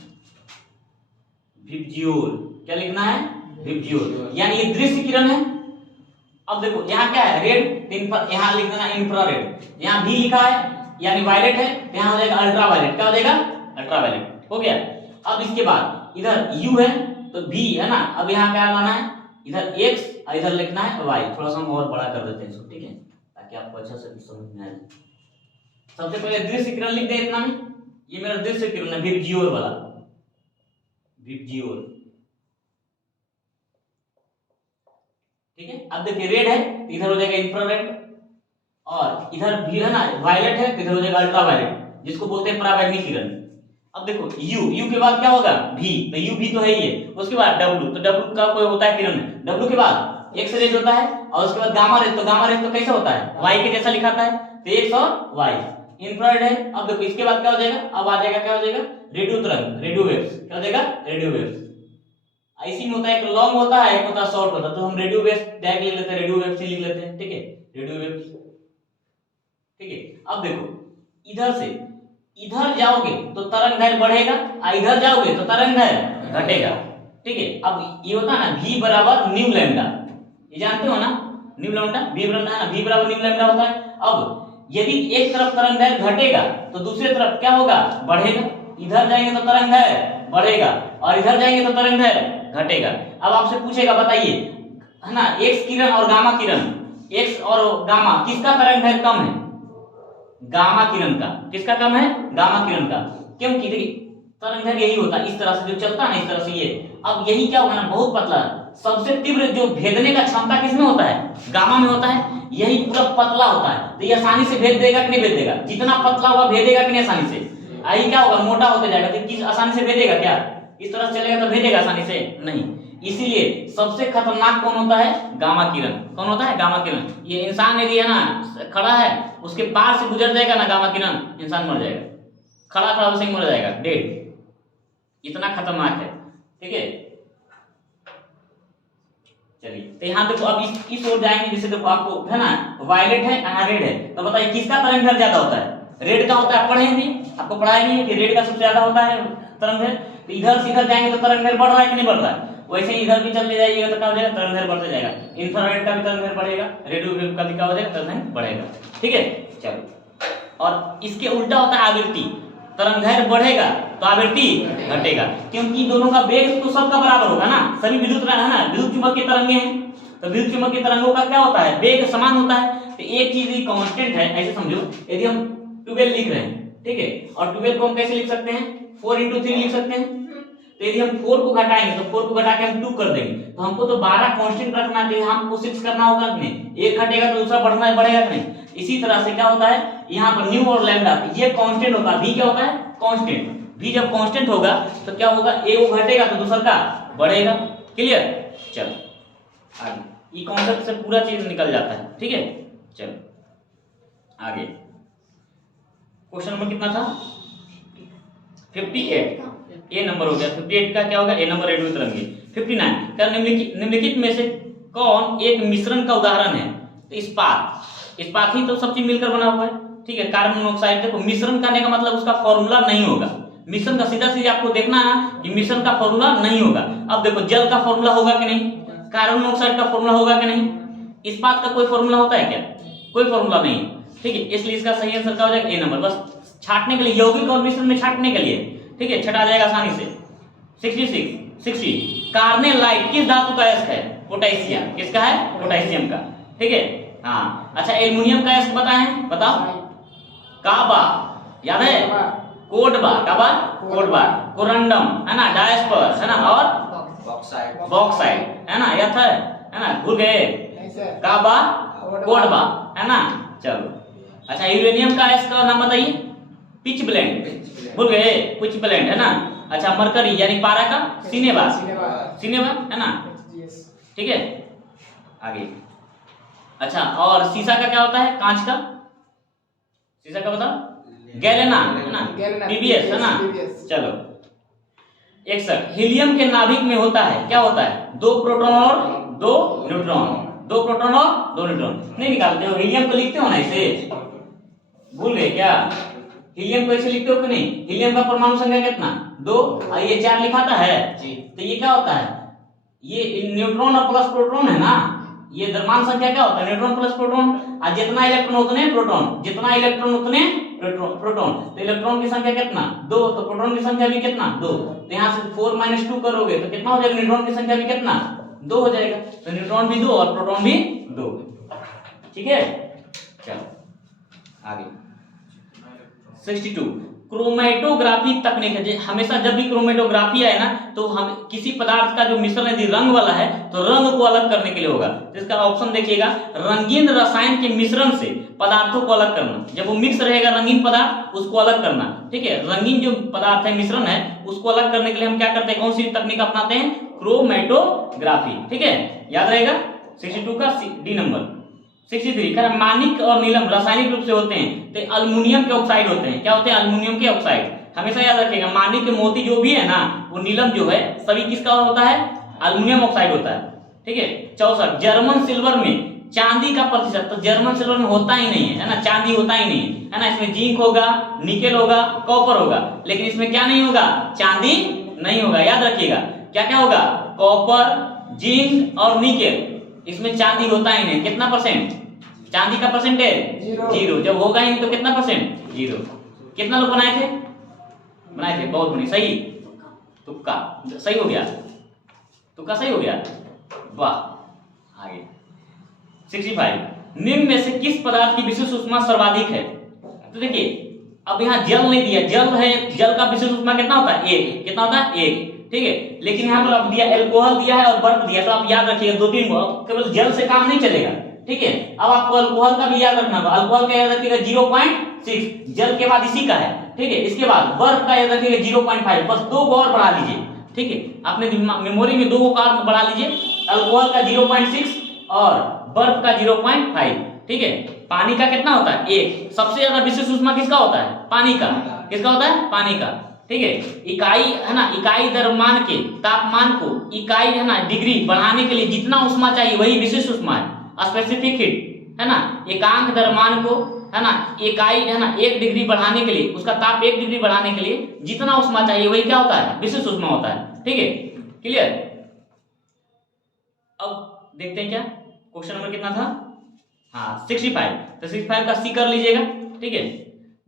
विबजियोर क्या लिखना है, विबजियोर, यानी ये दृश्य किरण है। अब देखो यहाँ क्या है, रेड, यहाँ लिख देना इंफ्रारेड, यहाँ भी लिखा है यानी वायलेट है, यहाँ हो जाएगा अल्ट्रा वायलेट, क्या हो जाएगा, अल्ट्रा वायलेट हो गया। अब इसके बाद इधर U है तो V है ना, अब यहाँ क्या लाना है, इधर X और इधर लिखना है Y। थोड़ा सा हम और बड़ा कर देते हैं इसको, ठीक है, ताकि आपको अच्छा से समझ में आ जाए। सबसे पहले दृश्य किरण लिख दे इतना में, ये मेरा दृश्य किरण है, विबजियोर वाला, विबजियोर। ठीक है, अब देखिए रेड है तो इधर हो जाएगा इंफ्रारेड, और इधर भी है ना वायलेट है तो इधर हो जाएगा अल्ट्रा वायलेट, जिसको बोलते हैं पराबैंगनी किरण। अब देखो U के बाद क्या होगा, V, तो U भी तो है ही है। उसके बाद W, तो W का कोई होता है किरण, W के बाद X रेज होता है, और उसके बाद गामा रेज, तो गामा रेज तो कैसा होता है, Y के जैसा लिखाता है, तो X और Y। इंफ्रारेड है, अब देखो इसके बाद क्या हो जाएगा, अब आ जाएगा क्या हो जाएगा, रेडियो तरंग, रेडियो वेव्स, क्या हो जाएगा, रेडियो वेव्स। ऐसी में होता है, एक लॉन्ग होता है, एक होता है शॉर्ट होता है, तो हम रेडियो वेव्स डायरेक्ट लिख लेते हैं, रेडियो वेव्स ही लिख लेते हैं। ठीक है, रेडियो वेव्स। ठीक है, अब देखो इधर से इधर जाओगे तो तरंगदैर्घ्य बढ़ेगा, और इधर जाओगे तो तरंगदैर्घ्य घटेगा। ठीक है, अब ये होता है ना V बराबर न्यू लैम्डा, ये जानते हो ना, न्यू लैम्डा v बराबर है ना, v बराबर न्यू लैम्डा होता है। अब यदि एक तरफ तरंगदैर्घ्य घटेगा तो दूसरी तरफ क्या होगा, बढ़ेगा। इधर जाएंगे तो तरंगदैर्घ्य बढ़ेगा और इधर जाएंगे तो तरंगदैर्घ्य घटेगा। अब आपसे पूछेगा बताइए है ना, एक्स किरण और गामा किरण, एक्स और गामा किसका तरंगदैर्घ्य कम है, गामा किरण का। किसका कम है, गामा किरण का। क्योंकि देखिए तरंगदैर्घ्य यही होता है, इस तरह से जो चलता है ना, इस तरह से ये। अब यही क्या होगा ना, बहुत पतला, सबसे तीव्र जो भेदने का क्षमता किसमें होता है, गामा में होता है। यही पूरा पतला होता है तो ये आसानी से भेद देगा कि नहीं भेद देगा, जितना पतला होगा भेदेगा कि नहीं आसानी से। यही क्या होगा, मोटा होते जाएगा तो किस आसानी से भेदेगा क्या, इस तरह से चलेगा तो भेदेगा आसानी से नहीं। इसीलिए सबसे खतरनाक कौन होता है, गामा किरण। कौन होता है, गामा किरण। ये इंसान यदि है ना खड़ा है, उसके पार से गुजर जाएगा ना गामा किरण, इंसान मर जाएगा, खड़ा खड़ा वैसे ही मर जाएगा, डेड। इतना खतरनाक है, ठीक है। चलिए तो यहाँ देखो, अब इस ओर जाएंगे, जैसे देखो आपको है ना वायलेट है यहाँ रेड है, तो बताइए किसका तरंगदैर्घ्य ज्यादा होता है, रेड का होता है। पढ़े नहीं, आपको पढ़ाया नहीं है कि रेड का सबसे ज्यादा होता है तरंगदैर्घ्य। तो इधर से इधर जाएंगे तो तरंगदैर्घ्य बढ़ रहा है कि नहीं बढ़ रहा है, वैसे ही इधर भी चलते जाइएगा तो क्या हो जाएगा, तरंगदैर्घ्य बढ़ते जाएगा। इंफ्रारेड का भी तरंगदैर्घ्य बढ़ेगा, रेडियो का भी क्या हो जाएगा, तरंगदैर्घ्य बढ़ेगा, ठीक है। चलो, और इसके उल्टा होता है आवृत्ति, तरंगदैर्घ्य बढ़ेगा तो आवृत्ति घटेगा, क्योंकि दोनों का वेग तो सबका बराबर होगा ना, सभी विद्युत है ना, विद्युत चुम्बकीय तरंगे हैं, तो विद्युत चुम्बकीय तरंगों का क्या होता है, वेग समान होता है। तो एक चीज ही कांस्टेंट है, ऐसे समझो, यदि हम 12 लिख रहे हैं, ठीक है, और 12 को हम कैसे लिख सकते हैं, 4 × 3 लिख सकते हैं। तो यदि हम 4 को घटाएंगे तो 4 को घटा के हम 2 कर देंगे, तो हमको तो 12 कांस्टेंट रखना है, हमको 6 करना होगा कि नहीं, एक घटेगा तो दूसरा बढ़ना बढ़ेगा कि नहीं। इसी तरह से क्या होता है, यहाँ पर न्यू और लैम्डा ये कांस्टेंट होता है, v क्या होता है, कांस्टेंट। v जब कांस्टेंट होगा तो क्या होगा, ए वो घटेगा तो दूसरा का बढ़ेगा। क्लियर, चलो आगे, ये कॉन्सेप्ट से पूरा चीज निकल जाता है, ठीक है। चलो आगे, क्वेश्चन नंबर कितना था, 58, ए नंबर हो गया। 58 का क्या होगा, ए नंबर रेडियो तरंगे। 59 क्या, निम्नलिखित में से कौन एक मिश्रण का उदाहरण है। तो इस्पात ही तो सब चीज मिलकर बना हुआ है, ठीक है। कार्बन मोनोऑक्साइड, देखो मिश्रण करने का मतलब उसका फॉर्मूला नहीं होगा, मिश्रण का सीधा सीधा आपको देखना है ना कि मिश्रण का फॉर्मूला नहीं होगा। अब देखो जल का फॉर्मूला होगा कि नहीं, कार्बन मोनोऑक्साइड का फॉर्मूला होगा कि नहीं, इस्पात का कोई फॉर्मूला होता है क्या, कोई फॉर्मूला नहीं, ठीक है। इसलिए इसका सही आंसर क्या हो जाएगा, ए नंबर। बस छाटने के लिए, यौगिक और मिश्रण में छाटने के लिए, ठीक है, छटा जाएगा आसानी से। 60 कार्नेलाइट किस धातु का अयस्क है, पोटेशियम। किसका है, पोटेशियम का, ठीक है। हाँ अच्छा, एल्युमिनियम का अयस्क पता है, बताओ, काबा, याद है, कोडबा, काबा कोडबा, कोरंडम है ना, डायस्पर है ना, और बॉक्साइड है ना, याद है ना, भूल गए, काबा कोडबा है ना। चलो अच्छा, यूरेनियम का अयस्क का नाम बताइए, पिच ब्लेंड, भूल गए, पिच ब्लेंड है ना। अच्छा, मरकरी यानी पारा का सिनेबा है ना, ठीक है। आगे अच्छा, और शीशा का क्या होता है, कांच का, शीशा का बताओ, गैलेना है ना, पीबीएस है ना। चलो 61 हीलियम के नाभिक में होता है, क्या होता है, 2 प्रोटॉन और 2 न्यूट्रॉन, 2 प्रोटॉन और 2 न्यूट्रॉन। नहीं निकालते हो, हीलियम को लिखते हो ना ऐसे, भूल गए क्या, हीलियम को ऐसे लिखते हो कि नहीं। हीलियम का परमाणु संख्या कितना, 2, और ये 4 लिखाता है जी। तो ये क्या होता है, ये न्यूट्रॉन और प्लस प्रोटॉन है ना, ये द्रव्यमान संख्या क्या होता है, न्यूट्रॉन प्लस प्रोटॉन। और जितना इलेक्ट्रॉन उतने प्रोटॉन, जितना इलेक्ट्रॉन उतने प्रोटॉन। तो इलेक्ट्रॉन की संख्या कितना, 2, तो प्रोटॉन की संख्या भी कितना, 2। तो यहाँ से 4 - 2 करोगे तो कितना हो जाएगा, न्यूट्रॉन की संख्या भी कितना, 2 हो जाएगा। तो न्यूट्रॉन भी 2 और प्रोटॉन भी 2, ठीक है। चलो आगे 62 क्रोमेटोग्राफी तकनीक है। हमेशा जब भी क्रोमेटोग्राफी आए ना, तो हम किसी पदार्थ का जो मिश्रण यदि रंग वाला है तो रंग को अलग करने के लिए होगा। इसका ऑप्शन देखिएगा, रंगीन रसायन के मिश्रण से पदार्थों को अलग करना। जब वो मिक्स रहेगा रंगीन पदार्थ, उसको अलग करना, ठीक है। रंगीन जो पदार्थ है, मिश्रण है, उसको अलग करने के लिए हम क्या करते हैं, कौन सी तकनीक अपनाते हैं, क्रोमेटोग्राफी, ठीक है, याद रहेगा। 62 का डी नंबर। 63 कह रहा मानिक और नीलम रासायनिक रूप से होते हैं, तो एल्युमिनियम के ऑक्साइड होते हैं। क्या होते हैं, एल्युमिनियम के ऑक्साइड। हमेशा याद रखिएगा, मानिक के मोती जो भी है ना, वो नीलम जो है सभी किसका होता है, एल्युमिनियम ऑक्साइड होता है, ठीक है। 64 जर्मन सिल्वर में चांदी का प्रतिशत, तो जर्मन सिल्वर में होता ही नहीं है ना, चांदी होता ही नहीं है ना। इसमें जिंक होगा, निकेल होगा, कॉपर होगा, लेकिन इसमें क्या नहीं होगा, चांदी नहीं होगा। याद रखिएगा क्या क्या होगा, कॉपर, जिंक और निकेल, इसमें चांदी होता ही नहीं, कितना परसेंट? चांदी का परसेंटेज 0। जब होगा ही नहीं तो कितना परसेंट? 0। कितना लोग बनाए थे? बहुत बनी, सही। तुक्का सही हो गया, तुक्का सही हो गया, वाह। आगे 65, निम्न में से किस पदार्थ की विशिष्ट ऊष्मा सर्वाधिक है? तो देखिए अब यहाँ जल नहीं दिया, जल है, जल का विशिष्ट ऊष्मा कितना होता है? 1। कितना होता है? 1, ठीक है। लेकिन यहाँ पर अब दिया अल्कोहल दिया है और बर्फ दिया, तो आप याद रखिएगा 2-3 केवल जल से काम नहीं चलेगा, ठीक है। अब आपको अल्कोहल का भी याद रखना होगा, अल्कोहल का याद रखिएगा 0.6, जल के बाद इसी का है, ठीक है। इसके बाद बर्फ का याद रखिएगा 0.5, बस 2 को और बढ़ा लीजिए, ठीक है। अपने मेमोरी में 2 को और बढ़ा लीजिए, अल्कोहल का 0.6 और बर्फ का 0.5, ठीक है। पानी का कितना होता है? 1। सबसे ज्यादा विशिष्ट ऊष्मा किसका होता है? पानी का। किसका होता है? पानी का, ठीक है। इकाई है ना, इकाई द्रव्यमान के तापमान को इकाई है ना डिग्री बढ़ाने के लिए जितना ऊष्मा चाहिए वही विशिष्ट ऊष्मा है, स्पेसिफिक हीट, है ना। एकांक द्रव्यमान को है ना इकाई है ना 1 डिग्री बढ़ाने के लिए, उसका ताप 1 डिग्री बढ़ाने के लिए जितना ऊष्मा चाहिए वही क्या होता है? विशिष्ट ऊष्मा होता है, ठीक है। क्लियर? अब देखते हैं क्या क्वेश्चन नंबर कितना था? हाँ 65, तो 65 का सी कर लीजिएगा, ठीक है।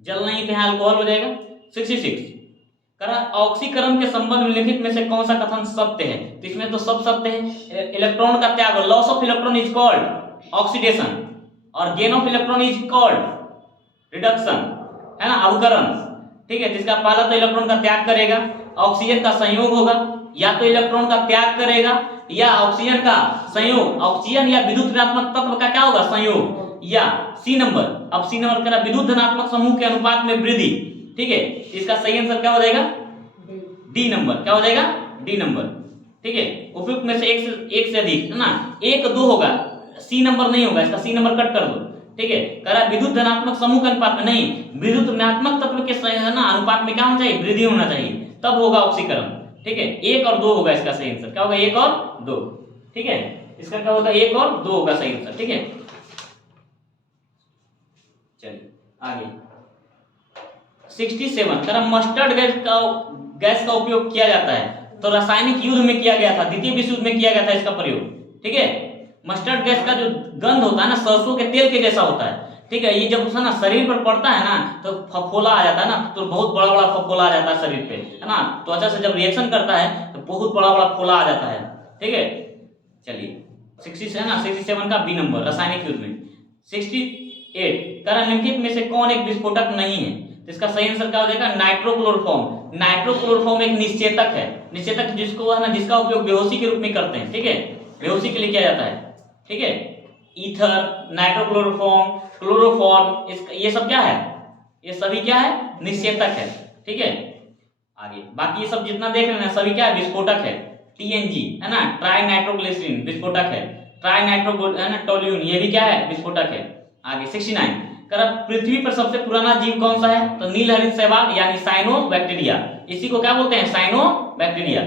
जल नहीं तो यहाँ अल्कोहल हो जाएगा। 66 करा ऑक्सीकरण के संबंध में लिखित में से कौन सा कथन सत्य है? तो इसमें तो सब सत्य है। इलेक्ट्रॉन का त्याग, loss of electron is called oxidation और gain of electron is called reduction, है ना, अवकरण, ठीक है। जिसका पहला तो इलेक्ट्रॉन का त्याग करेगा, ऑक्सीजन का संयोग होगा, या तो इलेक्ट्रॉन का त्याग करेगा या ऑक्सीजन का संयोग, ऑक्सीजन या विद्युत ऋणात्मक तत्व का क्या होगा? संयोग, या सी नंबर। अब सी नंबर करा विद्युत धनात्मक समूह के अनुपात में वृद्धि, ठीक है। इसका सही आंसर क्या हो जाएगा? D number. क्या हो जाएगा? डी नंबर, ठीक है। उपयुक्त में से एक से अधिक, है ना, 1 2 होगा, सी नंबर नहीं होगा, इसका सी नंबर कट कर दो, ठीक है। करा विद्युत धनात्मक समूह के अनुपात में नहीं, विद्युत ऋणात्मक तत्व के है ना अनुपात में क्या होना चाहिए? वृद्धि होना चाहिए, तब होगा ऑक्सीकरण, ठीक है। 1 और 2 होगा इसका सही आंसर। क्या होगा? 1 और 2, ठीक है। इसका क्या होगा? 1 और 2 होगा सही आंसर, ठीक है। चलिए आगे 67 करा मस्टर्ड गैस का उपयोग किया जाता है, तो रासायनिक युद्ध में किया गया था, द्वितीय विश्व युद्ध में किया गया था इसका प्रयोग, ठीक है। मस्टर्ड गैस का जो गंध होता है ना सरसों के तेल के जैसा होता है, ठीक है। ये जब ना शरीर पर पड़ता है ना तो फफोला आ जाता है ना, तो बहुत बड़ा बड़ा फफोला आ जाता है शरीर पे, है ना। त्वचा से जब रिएक्शन करता है तो बहुत बड़ा बड़ा फोला आ जाता है, ठीक है। चलिए 60 है ना 67 का बी नंबर रासायनिक युद्ध में। 68 कारण निम्नलिखित में से कौन एक विस्फोटक नहीं है? तो इसका सही आंसर क्या हो जाएगा? नाइट्रोक्लोरोफॉर्म। नाइट्रोक्लोरोफॉर्म एक निश्चेतक है, निश्चेतक जिसको है ना जिसका उपयोग बेहोशी के रूप में करते हैं, ठीक है। बेहोशी के लिए किया जाता है, ठीक है। ईथर, नाइट्रोक्लोरोफॉर्म, क्लोरोफॉर्म, ये सब क्या है? ये सभी क्या है? निश्चेतक है, ठीक है। आगे बाकी ये सब जितना देख रहे हैं सभी क्या है? विस्फोटक है। टीएनजी है ना ट्राई नाइट्रोग्लिसरीन विस्फोटक है। ट्राई नाइट्रो है ना टोल्यून ये भी क्या है? विस्फोटक है। आगे 69 कर पृथ्वी पर सबसे पुराना जीव कौन सा है? तो नीलहरित सहवाग यानी साइनोबैक्टीरिया, इसी को क्या बोलते हैं? साइनोबैक्टीरिया।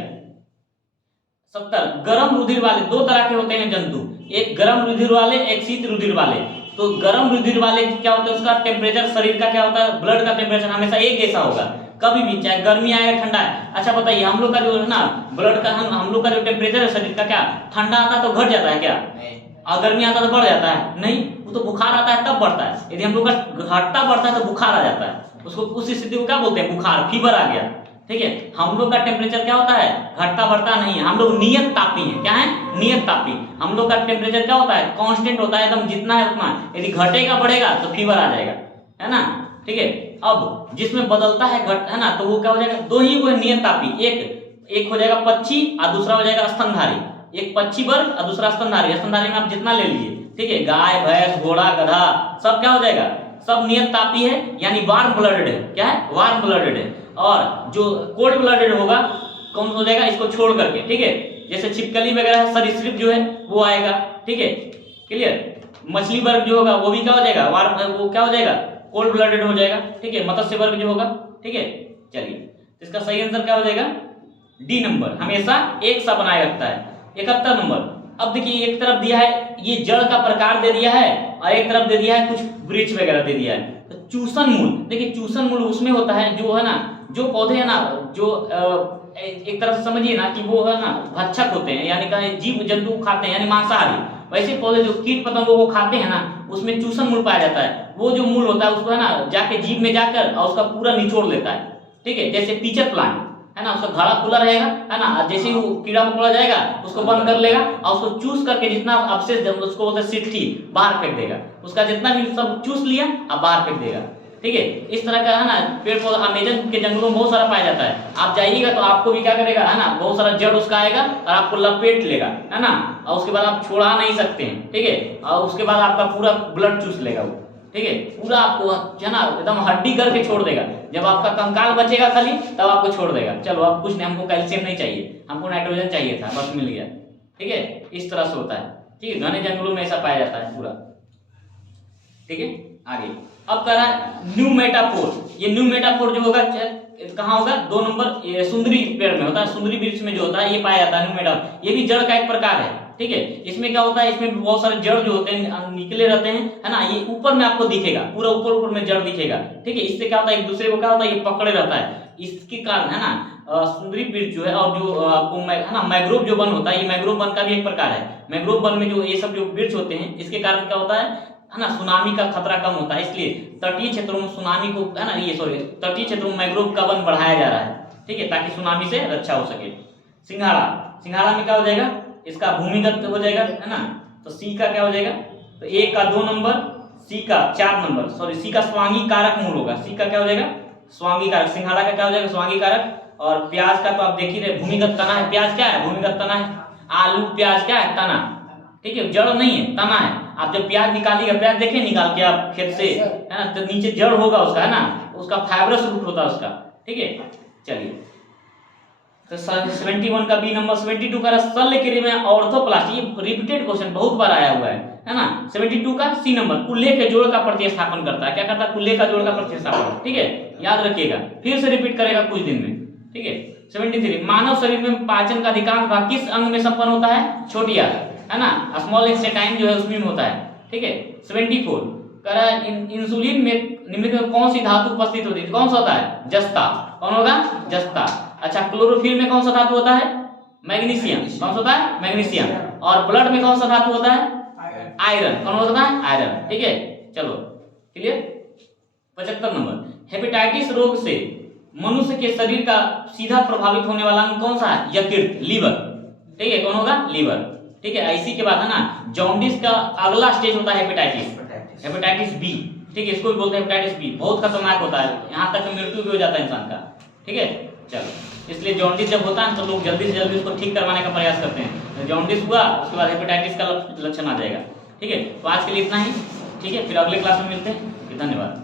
70 गर्म रुधिर वाले 2 तरह के होते हैं जंतु, एक गर्म रुधिर वाले, एक शीत रुधिर वाले। तो गर्म रुधिर वाले क्या होता है? उसका टेम्परेचर शरीर का क्या होता है? ब्लड का टेम्परेचर हमेशा एक जैसा होगा, कभी भी, चाहे गर्मी आए या ठंडा आए। अच्छा बताइए हम लोग का जो है ना ब्लड का हम लोग का जो टेम्परेचर है शरीर का, क्या ठंडा आता है तो घट जाता है क्या? और गर्मी आता है तो बढ़ जाता है? नहीं, वो तो बुखार आता है तब बढ़ता है। यदि हम लोग का घटता बढ़ता है तो बुखार आ जाता है, उसको उस स्थिति को क्या बोलते हैं? बुखार, फीवर आ गया, ठीक है। हम लोग का टेम्परेचर क्या होता है? घटता बढ़ता नहीं है, हम लोग नियत तापी हैं। क्या है? नियत तापी। हम लोग का टेम्परेचर क्या होता है? कांस्टेंट होता है, एकदम जितना है उतना। यदि घटेगा बढ़ेगा तो फीवर आ जाएगा, है ना, ठीक है। अब जिसमें बदलता है घट है ना तो वो क्या हो जाएगा? 2 ही वो नियत तापी, एक हो जाएगा पक्षी और दूसरा हो जाएगा स्तनधारी। एक पक्षी वर्ग और दूसरा स्तनधारी। स्तनधारी में आप जितना ले लीजिए, ठीक है। गाय, भैंस, घोड़ा, गधा सब क्या हो जाएगा? सब नियत तापी है, यानी वार्म ब्लडेड है। क्या है? वार्म ब्लडेड है। और जो कोल्ड ब्लडेड होगा कौन हो जाएगा? इसको छोड़ करके, ठीक है। जैसे छिपकली वगैरह सरीसृप जो है वो आएगा, ठीक है। क्लियर? मछली वर्ग जो होगा वो भी क्या हो जाएगा? वो क्या हो जाएगा? कोल्ड ब्लडेड हो जाएगा, ठीक है। मत्स्य वर्ग जो होगा, ठीक है। चलिए इसका सही आंसर क्या हो जाएगा? डी नंबर, हमेशा एक सा बनाए रखता है। 71 नंबर। अब देखिए एक तरफ दिया है ये जड़ का प्रकार दे दिया है और एक तरफ दे दिया है कुछ वृक्ष वगैरह दे दिया है। तो चूसन मूल, देखिए चूसन मूल उसमें होता है जो है ना जो पौधे है ना जो एक तरफ से समझिए ना कि वो है ना भक्षक होते हैं, यानी कहा जीव जंतु खाते हैं, यानी मांसाहारी। वैसे पौधे जो कीट पतंगों को खाते हैं ना, उसमें चूसन मूल पाया जाता है। वो जो मूल होता है उसको है ना जाके जीभ में जाकर और उसका पूरा निचोड़ लेता है, ठीक है। जैसे पीचर प्लांट है ना, उसका घड़ा खुला रहेगा है ना, जैसे ही वो कीड़ा मकोड़ा जाएगा उसको बंद कर लेगा और उसको चूस करके जितना अवशेष उसको बोलते हैं सिट्ठी, बाहर फेंक देगा। उसका जितना भी सब चूस लिया अब बाहर फेंक देगा, ठीक है। इस तरह का है ना पेड़ पौधा अमेजन के जंगलों में बहुत सारा पाया जाता है। आप जाइएगा तो आपको भी क्या करेगा है ना, बहुत सारा जड़ उसका आएगा और आपको लपेट लेगा है ना, और उसके बाद आप छोड़ा नहीं सकते हैं, ठीक है। और उसके बाद आपका पूरा ब्लड चूस लेगा वो, ठीक है, पूरा आपको है ना एकदम हड्डी करके छोड़ देगा। जब आपका कंकाल बचेगा खाली तब आपको छोड़ देगा। चलो अब कुछ नहीं, हमको कैल्शियम नहीं चाहिए, हमको नाइट्रोजन चाहिए था, बस मिल गया, ठीक है। इस तरह से होता है, ठीक है। घने जंगलों में ऐसा पाया जाता है पूरा, ठीक है। आगे अब कह रहा है न्यू मेटाफोर। ये न्यू मेटाफोर जो होगा कहाँ होगा, 2 नंबर सुंदरी पेड़ में होता है, सुंदरी वृक्ष में जो होता है ये पाया जाता है न्यू मेटाफोर। ये भी जड़ का एक प्रकार है, ठीक है। इसमें क्या होता है, इसमें बहुत सारे जड़ जो होते हैं निकले रहते हैं है ना, ये ऊपर में आपको दिखेगा, पूरा ऊपर में जड़ दिखेगा, ठीक है। इससे क्या होता है एक दूसरे को क्या होता है ये पकड़े रहता है, इसके कारण है ना सुंदरी वृक्ष जो है और जो आपको है ना मैग्रोव जो वन होता है, ये मैग्रोव वन का भी एक प्रकार है। मैग्रोव वन में जो ये सब जो वृक्ष होते हैं इसके कारण क्या होता है ना, सुनामी का खतरा कम होता है। इसलिए तटीय क्षेत्रों में सुनामी को है ना, ये सॉरी तटीय क्षेत्रों में मैग्रोव का वन बढ़ाया जा रहा है, ठीक है, ताकि सुनामी से रक्षा हो सके। सिंघाड़ा, सिंघाड़ा में क्या हो जाएगा, इसका भूमिगत हो जाएगा है ना, तो सी का क्या हो जाएगा, तो ए का 2 नंबर, सी का 4 नंबर, सॉरी सी का स्वांगी कारक मूल होगा, सी का क्या हो जाएगा स्वांगी कारक, सिंघाड़ा का क्या हो जाएगा स्वांगी कारक। और प्याज का तो आप देख ही रहे भूमिगत तना है, प्याज क्या है भूमिगत तना है, आलू प्याज क्या है तना, ठीक है, जड़ नहीं है तना है। आप जब प्याज निकालिएगा, प्याज देखें निकाल के आप खेत से है ना, तो नीचे जड़ होगा उसका है ना, उसका फाइब्रस रूट होता है उसका, ठीक है। चलिए तो 71 का बी नंबर, 72 का शल्य क्रिया में ऑर्थोप्लास्ट, ये रिपीटेड क्वेश्चन बहुत बार आया हुआ है ना। 72 का सी नंबर कुल्हे के जोड़ का प्रतिस्थापन करता है, क्या करता है कुल्हे का जोड़ का प्रतिस्थापन, ठीक है, याद रखिएगा, फिर से रिपीट करेगा कुछ दिन में, ठीक है। 73 मानव शरीर में पाचन का अधिकांश भाग किस अंग में संपन्न होता है, छोटी आंत है ना, स्मॉल इंटेस्टाइन जो है उसमें होता है, ठीक है। 74 कह रहा है इंसुलिन में निम्नलिखित में कौन सी धातु उपस्थित होती है, कौन सा होता है जस्ता, कौन होगा जस्ता। अच्छा क्लोरोफिल में कौन सा धातु होता है, मैग्नीशियम, कौन सा होता है मैग्नीशियम। और ब्लड में कौन सा धातु होता है, आयरन, कौन होता है आयरन, ठीक है। चलो क्लियर। 75 नंबर हेपेटाइटिस रोग से मनुष्य के शरीर का सीधा प्रभावित होने वाला अंग कौन सा है, यकृत, लीवर, ठीक है, कौन होगा लीवर, ठीक है। इसी के बाद है ना जॉन्डिस का अगला स्टेज होता है हेपेटाइटिस, हेपेटाइटिस बी, ठीक है, इसको भी बोलते हैं हेपेटाइटिस बी, बहुत खतरनाक होता है, यहाँ तक मृत्यु भी हो जाता है इंसान का, ठीक है। चलो इसलिए जॉन्डिस जब होता है तो लोग जल्दी से जल्दी उसको ठीक करवाने का प्रयास करते हैं। तो जॉन्डिस हुआ उसके बाद हेपेटाइटिस का लक्षण आ जाएगा, ठीक है। तो आज के लिए इतना ही, ठीक है, फिर अगले क्लास में मिलते हैं, धन्यवाद।